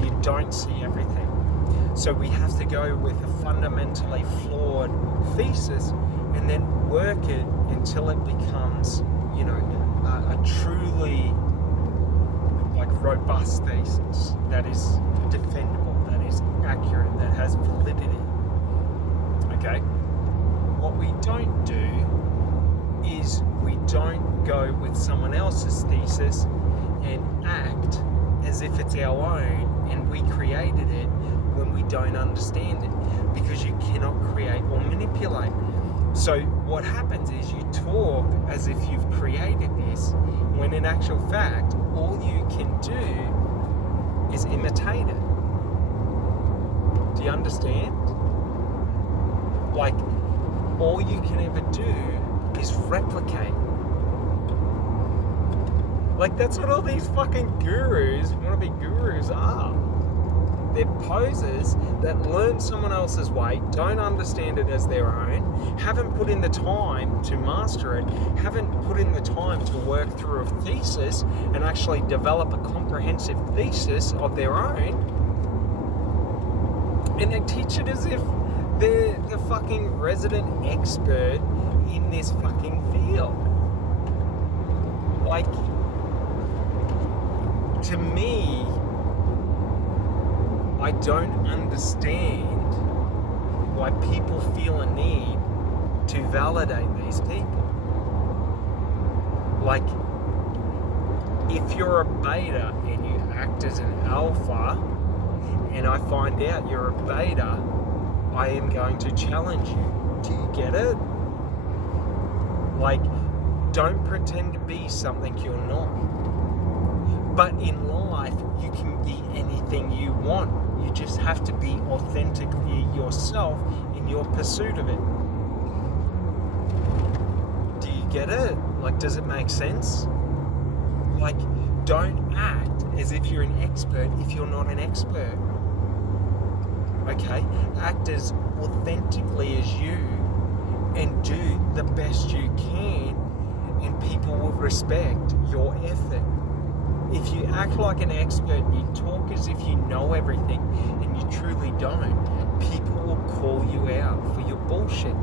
You don't see everything. So we have to go with a fundamentally flawed thesis and then work it until it becomes, a truly robust thesis that is defendable, that is accurate, that has validity. Okay? What we don't do is we don't go with someone else's thesis and act as if it's our own and we created it when we don't understand it, because you cannot create or manipulate. So what happens is you talk as if you've created this, when in actual fact all you can do is imitate it. Do you understand? Like, all you can ever do is replicate. Like, that's what all these fucking gurus, wannabe gurus, are. They're posers that learn someone else's way, don't understand it as their own, haven't put in the time to master it, haven't put in the time to work through a thesis and actually develop a comprehensive thesis of their own. And they teach it as if they're the fucking resident expert in this fucking field. Like, to me, I don't understand why people feel a need to validate these people. Like, if you're a beta and you act as an alpha, and I find out you're a beta, I am going to challenge you. Do you get it? Like, don't pretend to be something you're not. But in life, you can be anything you want. You just have to be authentically yourself in your pursuit of it. Do you get it? Like, does it make sense? Like, don't act as if you're an expert if you're not an expert. Okay? Act as authentically as you and do the best you can, and people will respect your effort. If you act like an expert, you talk as if you know everything, and you truly don't, people will call you out for your bullshit,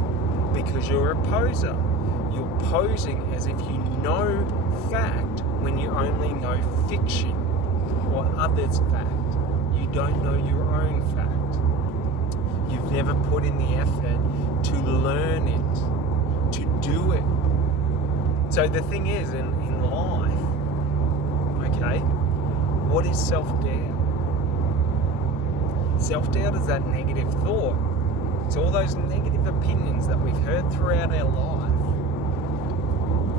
because you're a poser. You're posing as if you know fact when you only know fiction or others' fact. You don't know your own fact. You've never put in the effort to learn it, to do it. So the thing is, in life, okay, what is self-doubt? Self-doubt is that negative thought. It's all those negative opinions that we've heard throughout our life.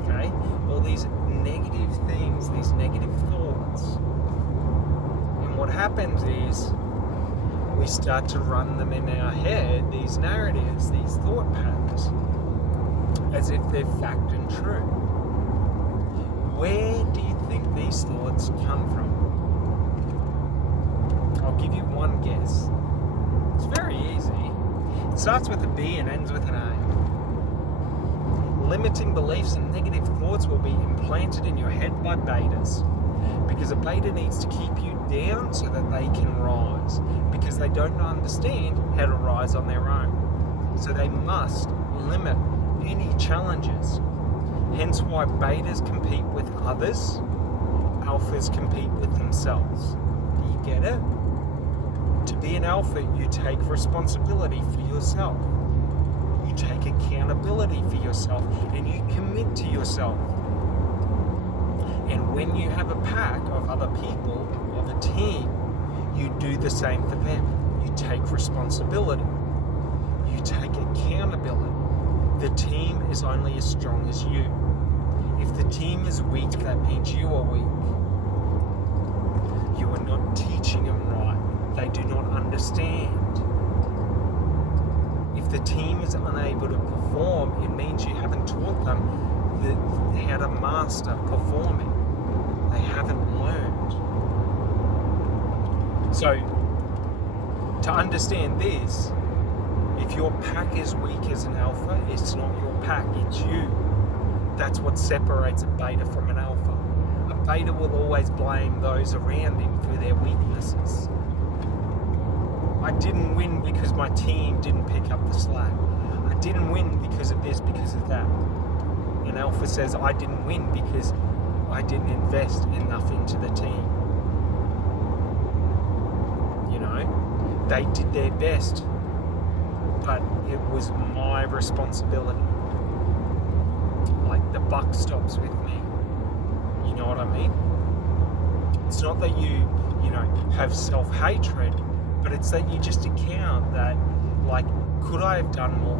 Okay? All these negative things, these negative thoughts. And what happens is we start to run them in our head, these narratives, these thought patterns, as if they're fact and true. Where do you think these thoughts come from? I'll give you one guess. It's very easy. It starts with a B and ends with an A. Limiting beliefs and negative thoughts will be implanted in your head by betas, because a beta needs to keep you down so that they can rise, because they don't understand how to rise on their own. So they must limit any challenges. Hence why betas compete with others, alphas compete with themselves. Do you get it? To be an alpha, you take responsibility for yourself. You take accountability for yourself, and you commit to yourself. And when you have a pack of other people, of a team, you do the same for them. You take responsibility. You take accountability. The team is only as strong as you. If the team is weak, that means you are weak. You are not teaching them right. They do not understand. If the team is unable to perform, it means you haven't taught them how to master performing. They haven't learned. So, to understand this, if your pack is weak as an alpha, it's not your pack, it's you. That's what separates a beta from an alpha. A beta will always blame those around him for their weaknesses. I didn't win because my team didn't pick up the slack. I didn't win because of this, because of that. An alpha says, I didn't win because I didn't invest enough into the team. You know, they did their best, but it was my responsibility. Like, the buck stops with me. You know what I mean? It's not that you have self-hatred, but it's that you just account that, like, could I have done more?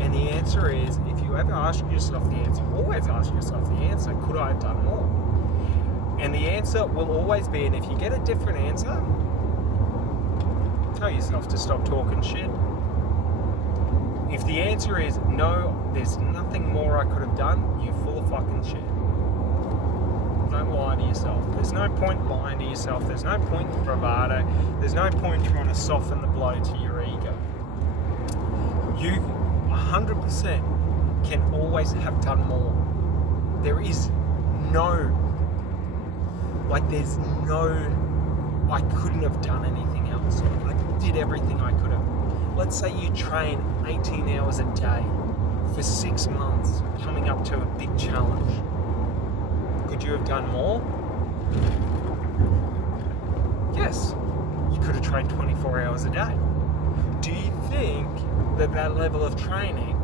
And the answer is, if you ever ask yourself the answer, always ask yourself the answer, could I have done more? And the answer will always be, and if you get a different answer, tell yourself to stop talking shit. If the answer is no, there's nothing more I could have done, you're full of fucking shit. Don't lie to yourself. There's no point lying to yourself. There's no point in bravado. There's no point trying to soften the blow to your ego. You 100% can always have done more. There is no, I couldn't have done anything else. I did everything I could have. Let's say you train 18 hours a day for 6 months, coming up to a big challenge. Could you have done more? Yes. You could have trained 24 hours a day. Do you think that level of training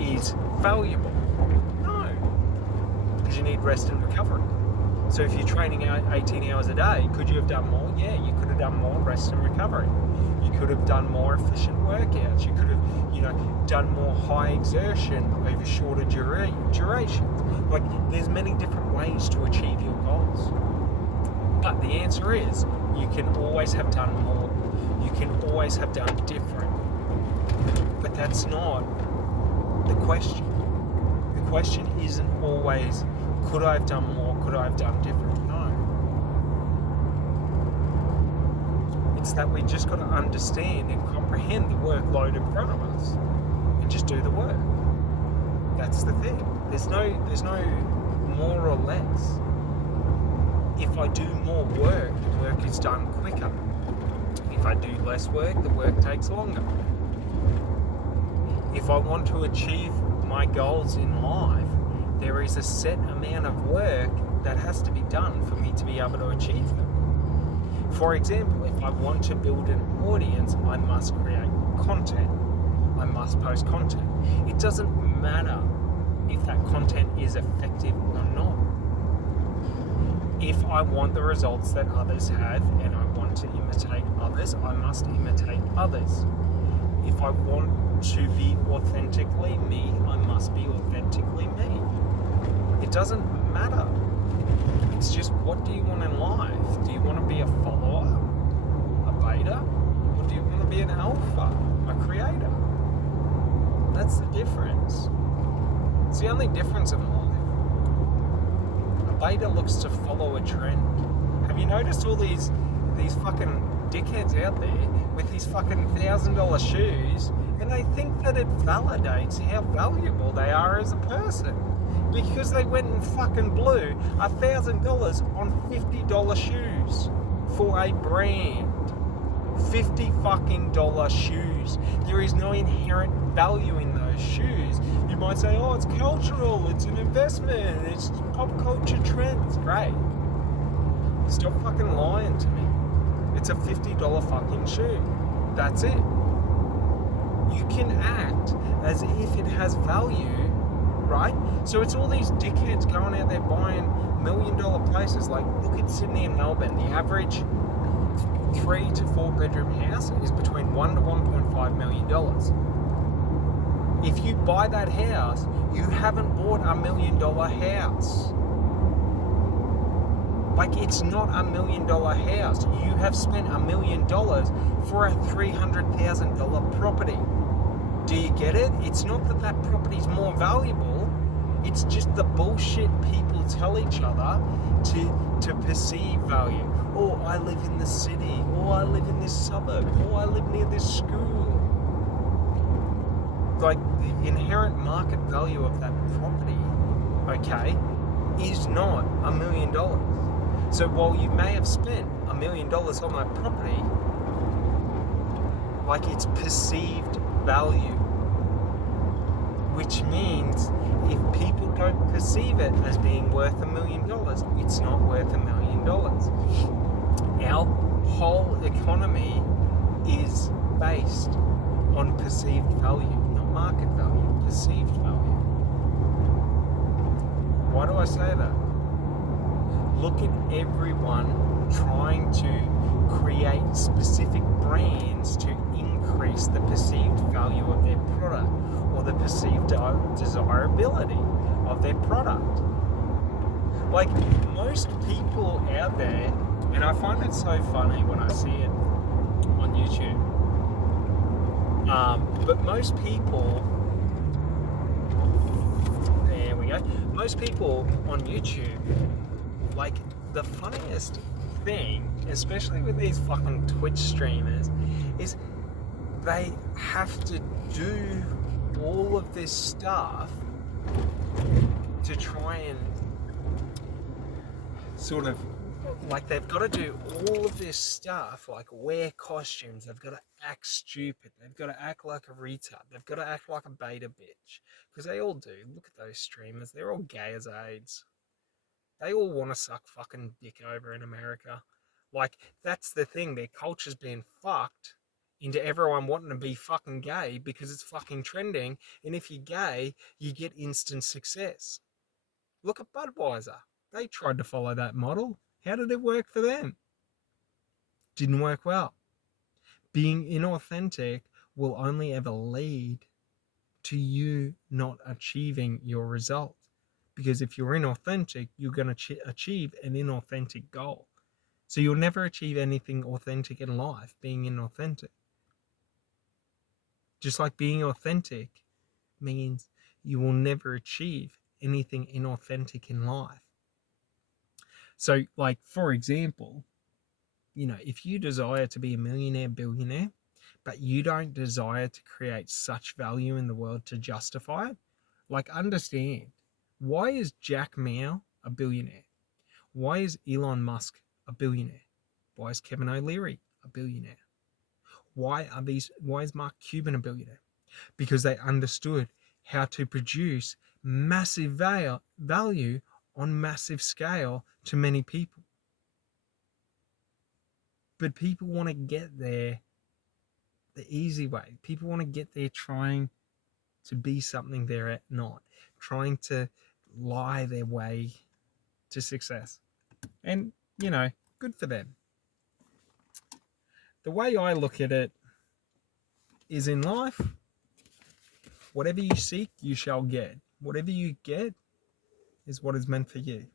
is valuable? No. Because you need rest and recovery. So if you're training out 18 hours a day, could you have done more? Yeah, you could have done more rest and recovery. You could have done more efficient workouts. You could have, done more high exertion over shorter durations. Like, there's many different ways to achieve your goals. But the answer is, you can always have done more. You can always have done different. But that's not the question. The question isn't always, could I have done more? Could I have done different? No. It's that we just got to understand and comprehend the workload in front of us and just do the work. That's the thing. There's no more or less. If I do more work, the work is done quicker. If I do less work, the work takes longer. If I want to achieve my goals in life, there is a set amount of work that has to be done for me to be able to achieve them. For example, if I want to build an audience, I must create content. I must post content. It doesn't matter if that content is effective or not. If I want the results that others have and I want to imitate others, I must imitate others. If I want to be authentically me, I must be authentically me. It doesn't matter. It's just, what do you want in life? Do you want to be a follower, a beta, or do you want to be an alpha, a creator? That's the difference. It's the only difference in life. A beta looks to follow a trend. Have you noticed all these fucking dickheads out there with these fucking $1,000 shoes, and they think that it validates how valuable they are as a person? Because they went and fucking blew $1,000 on $50 shoes for a brand. $50 fucking shoes. There is no inherent value in those shoes. You might say, oh, it's cultural, it's an investment, it's pop culture trends. Great. Stop fucking lying to me. It's a $50 fucking shoe. That's it. You can act as if it has value, right? So it's all these dickheads going out there buying $1 million places. Like, look at Sydney and Melbourne. The average 3 to 4 bedroom house is between $1 to $1.5 million. If you buy that house, you haven't bought $1 million house. Like, it's not $1 million house. You have spent $1 million for a $300,000 property. Do you get it? It's not that that property's more valuable. It's just the bullshit people tell each other to perceive value. Oh, I live in the city. Oh, I live in this suburb. Oh, I live near this school. Like, the inherent market value of that property, okay, is not $1 million. So while you may have spent $1 million on that property, like, it's perceived value, which means if people don't perceive it as being worth $1 million, it's not worth $1 million. Our whole economy is based on perceived value, not market value, perceived value. Why do I say that? Look at everyone trying to create specific brands to increase the perceived value of their product or the perceived desirability of their product. Like, most people out there, and I find it so funny when I see it on YouTube, but most people, there we go, most people on YouTube, like, the funniest thing, especially with these fucking Twitch streamers, is they have to do all of this stuff to try and sort of, like, they've got to do all of this stuff, like wear costumes, they've got to act stupid, they've got to act like a retard, they've got to act like a beta bitch, because they all do. Look at those streamers, they're all gay as AIDS. They all want to suck fucking dick over in America. Like, that's the thing, their culture's been fucked into everyone wanting to be fucking gay because it's fucking trending, and if you're gay, you get instant success. Look at Budweiser. They tried to follow that model. How did it work for them? Didn't work well. Being inauthentic will only ever lead to you not achieving your result. Because if you're inauthentic, you're going to achieve an inauthentic goal. So you'll never achieve anything authentic in life, being inauthentic. Just like being authentic means you will never achieve anything inauthentic in life. So, like, for example, you know, if you desire to be a millionaire, billionaire, but you don't desire to create such value in the world to justify it, like, understand, why is Jack Ma a billionaire? Why is Elon Musk a billionaire? Why is Kevin O'Leary a billionaire? Why is Mark Cuban a billionaire? Because they understood how to produce massive value on massive scale to many people. But people want to get there the easy way. People want to get there trying to be something they're not, trying to lie their way to success. And, you know, good for them. The way I look at it is, in life, whatever you seek, you shall get. Whatever you get is what is meant for you.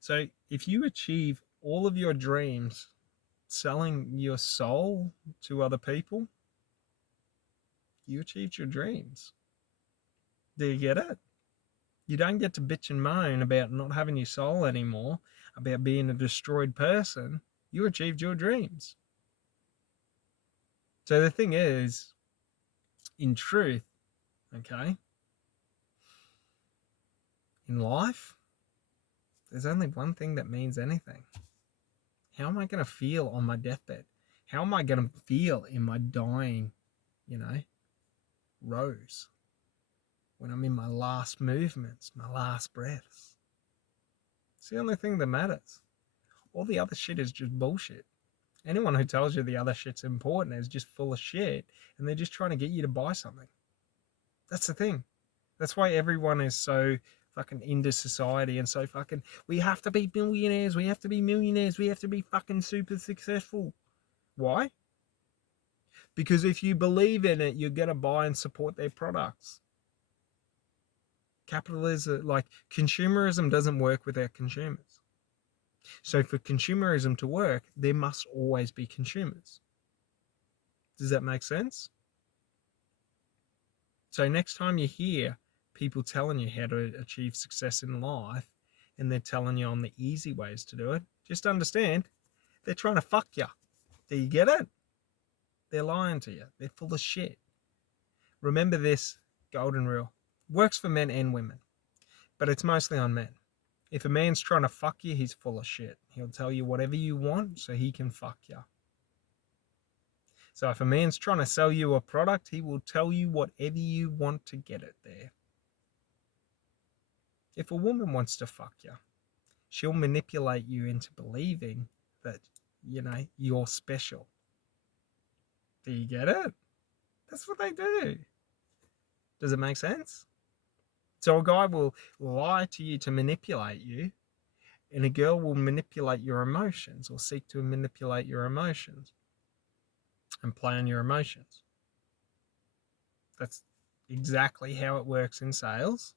So if you achieve all of your dreams selling your soul to other people, you achieved your dreams. Do you get it? You don't get to bitch and moan about not having your soul anymore, about being a destroyed person. You achieved your dreams. So the thing is, in truth, okay, in life, there's only one thing that means anything. How am I going to feel on my deathbed? How am I going to feel in my dying, rose? When I'm in my last movements, my last breaths. It's the only thing that matters. All the other shit is just bullshit. Anyone who tells you the other shit's important is just full of shit, and they're just trying to get you to buy something. That's the thing. That's why everyone is so fucking into society and so fucking, we have to be millionaires, we have to be millionaires, we have to be fucking super successful. Why? Because if you believe in it, you're going to buy and support their products. Capitalism, like consumerism, doesn't work without consumers. So for consumerism to work, there must always be consumers. Does that make sense? So next time you hear people telling you how to achieve success in life and they're telling you on the easy ways to do it, just understand they're trying to fuck you. Do you get it? They're lying to you. They're full of shit. Remember this golden rule. Works for men and women, but it's mostly on men. If a man's trying to fuck you, he's full of shit. He'll tell you whatever you want so he can fuck you. So if a man's trying to sell you a product, he will tell you whatever you want to get it there. If a woman wants to fuck you, she'll manipulate you into believing that, you're special. Do you get it? That's what they do. Does it make sense? So a guy will lie to you to manipulate you, and a girl will manipulate your emotions or seek to manipulate your emotions and play on your emotions. That's exactly how it works in sales.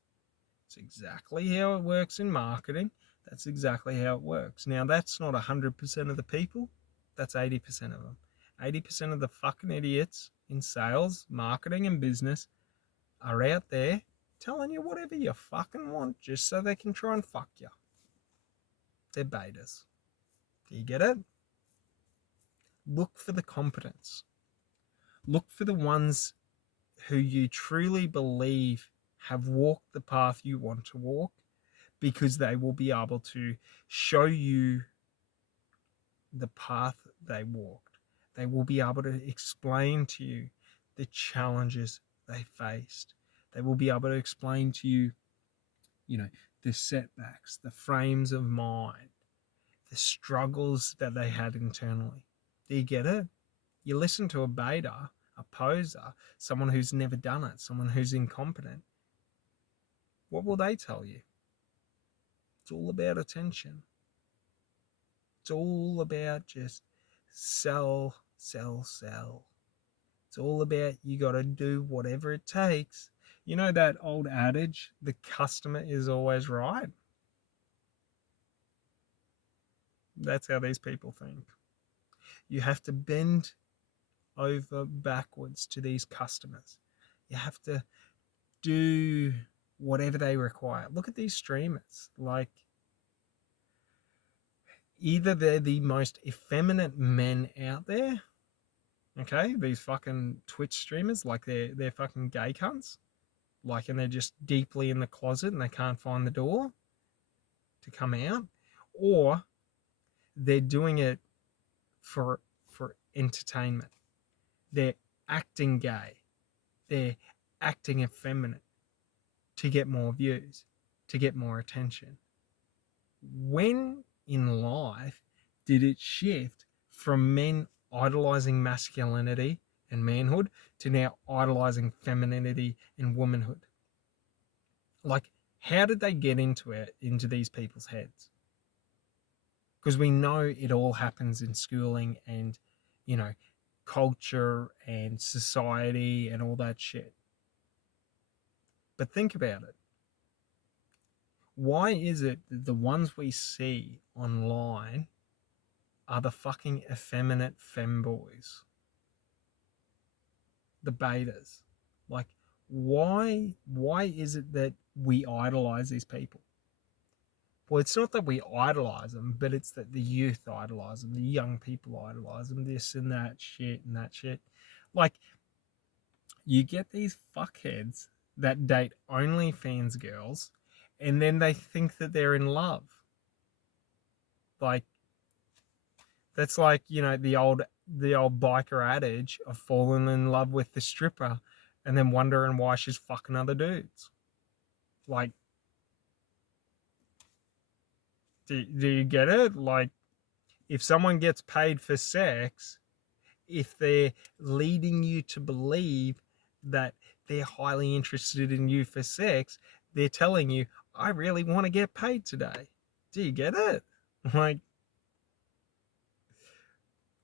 It's exactly how it works in marketing. That's exactly how it works. Now, that's not 100% of the people. That's 80% of them. 80% of the fucking idiots in sales, marketing, and business are out there telling you whatever you fucking want just so they can try and fuck you. They're betas. Do you get it? Look for the competence. Look for the ones who you truly believe have walked the path you want to walk, because they will be able to show you the path they walked. They will be able to explain to you the challenges they faced. They will be able to explain to you, the setbacks, the frames of mind, the struggles that they had internally. Do you get it? You listen to a beta, a poser, someone who's never done it, someone who's incompetent. What will they tell you? It's all about attention. It's all about just sell, sell, sell. It's all about you got to do whatever it takes. You know that old adage, the customer is always right? That's how these people think. You have to bend over backwards to these customers. You have to do whatever they require. Look at these streamers. Like, either they're the most effeminate men out there, okay, these fucking Twitch streamers, like they're fucking gay cunts, like, and they're just deeply in the closet and they can't find the door to come out, or they're doing it for entertainment. They're acting gay. They're acting effeminate to get more views, to get more attention. When in life did it shift from men idolizing masculinity and manhood to now idolizing femininity and womanhood? Like, how did they get into these people's heads? Because we know it all happens in schooling and, culture and society and all that shit. But think about it. Why is it that the ones we see online are the fucking effeminate femboys? The betas. Like, why is it that we idolize these people? Well, it's not that we idolize them, but it's that the youth idolize them, the young people idolize them, this and that shit and that shit. Like, you get these fuckheads that date OnlyFans girls, and then they think that they're in love. Like, that's like, the old biker adage of falling in love with the stripper and then wondering why she's fucking other dudes. Like, do you get it? Like, if someone gets paid for sex, if they're leading you to believe that they're highly interested in you for sex, they're telling you, I really want to get paid today. Do you get it? Like,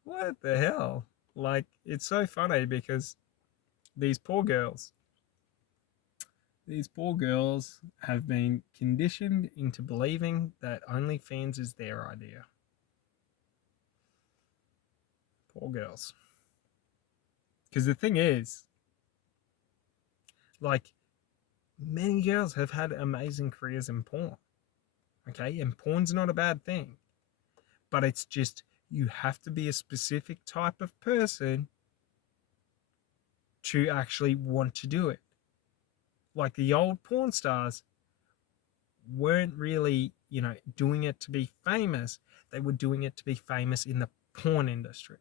what the hell? Like, it's so funny because these poor girls, these poor girls have been conditioned into believing that OnlyFans is their idea. Poor girls. Because the thing is, like, many girls have had amazing careers in porn. Okay? And porn's not a bad thing. But it's just, you have to be a specific type of person to actually want to do it. Like the old porn stars weren't really, doing it to be famous. They were doing it to be famous in the porn industry.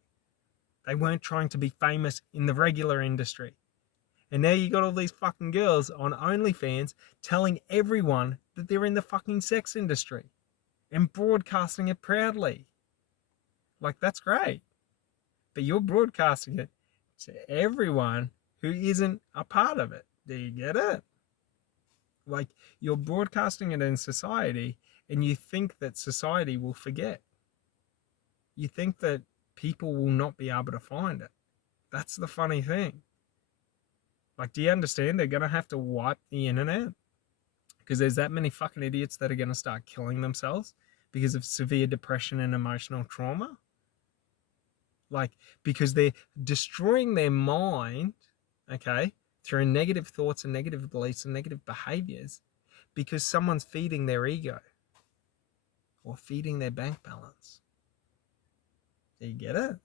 They weren't trying to be famous in the regular industry. And now you got all these fucking girls on OnlyFans telling everyone that they're in the fucking sex industry and broadcasting it proudly. Like, that's great. But you're broadcasting it to everyone who isn't a part of it. Do you get it? Like, you're broadcasting it in society, and you think that society will forget. You think that people will not be able to find it. That's the funny thing. Like, do you understand they're going to have to wipe the internet? Because there's that many fucking idiots that are going to start killing themselves because of severe depression and emotional trauma. Like, because they're destroying their mind, okay, through negative thoughts and negative beliefs and negative behaviors because someone's feeding their ego or feeding their bank balance. Do you get it?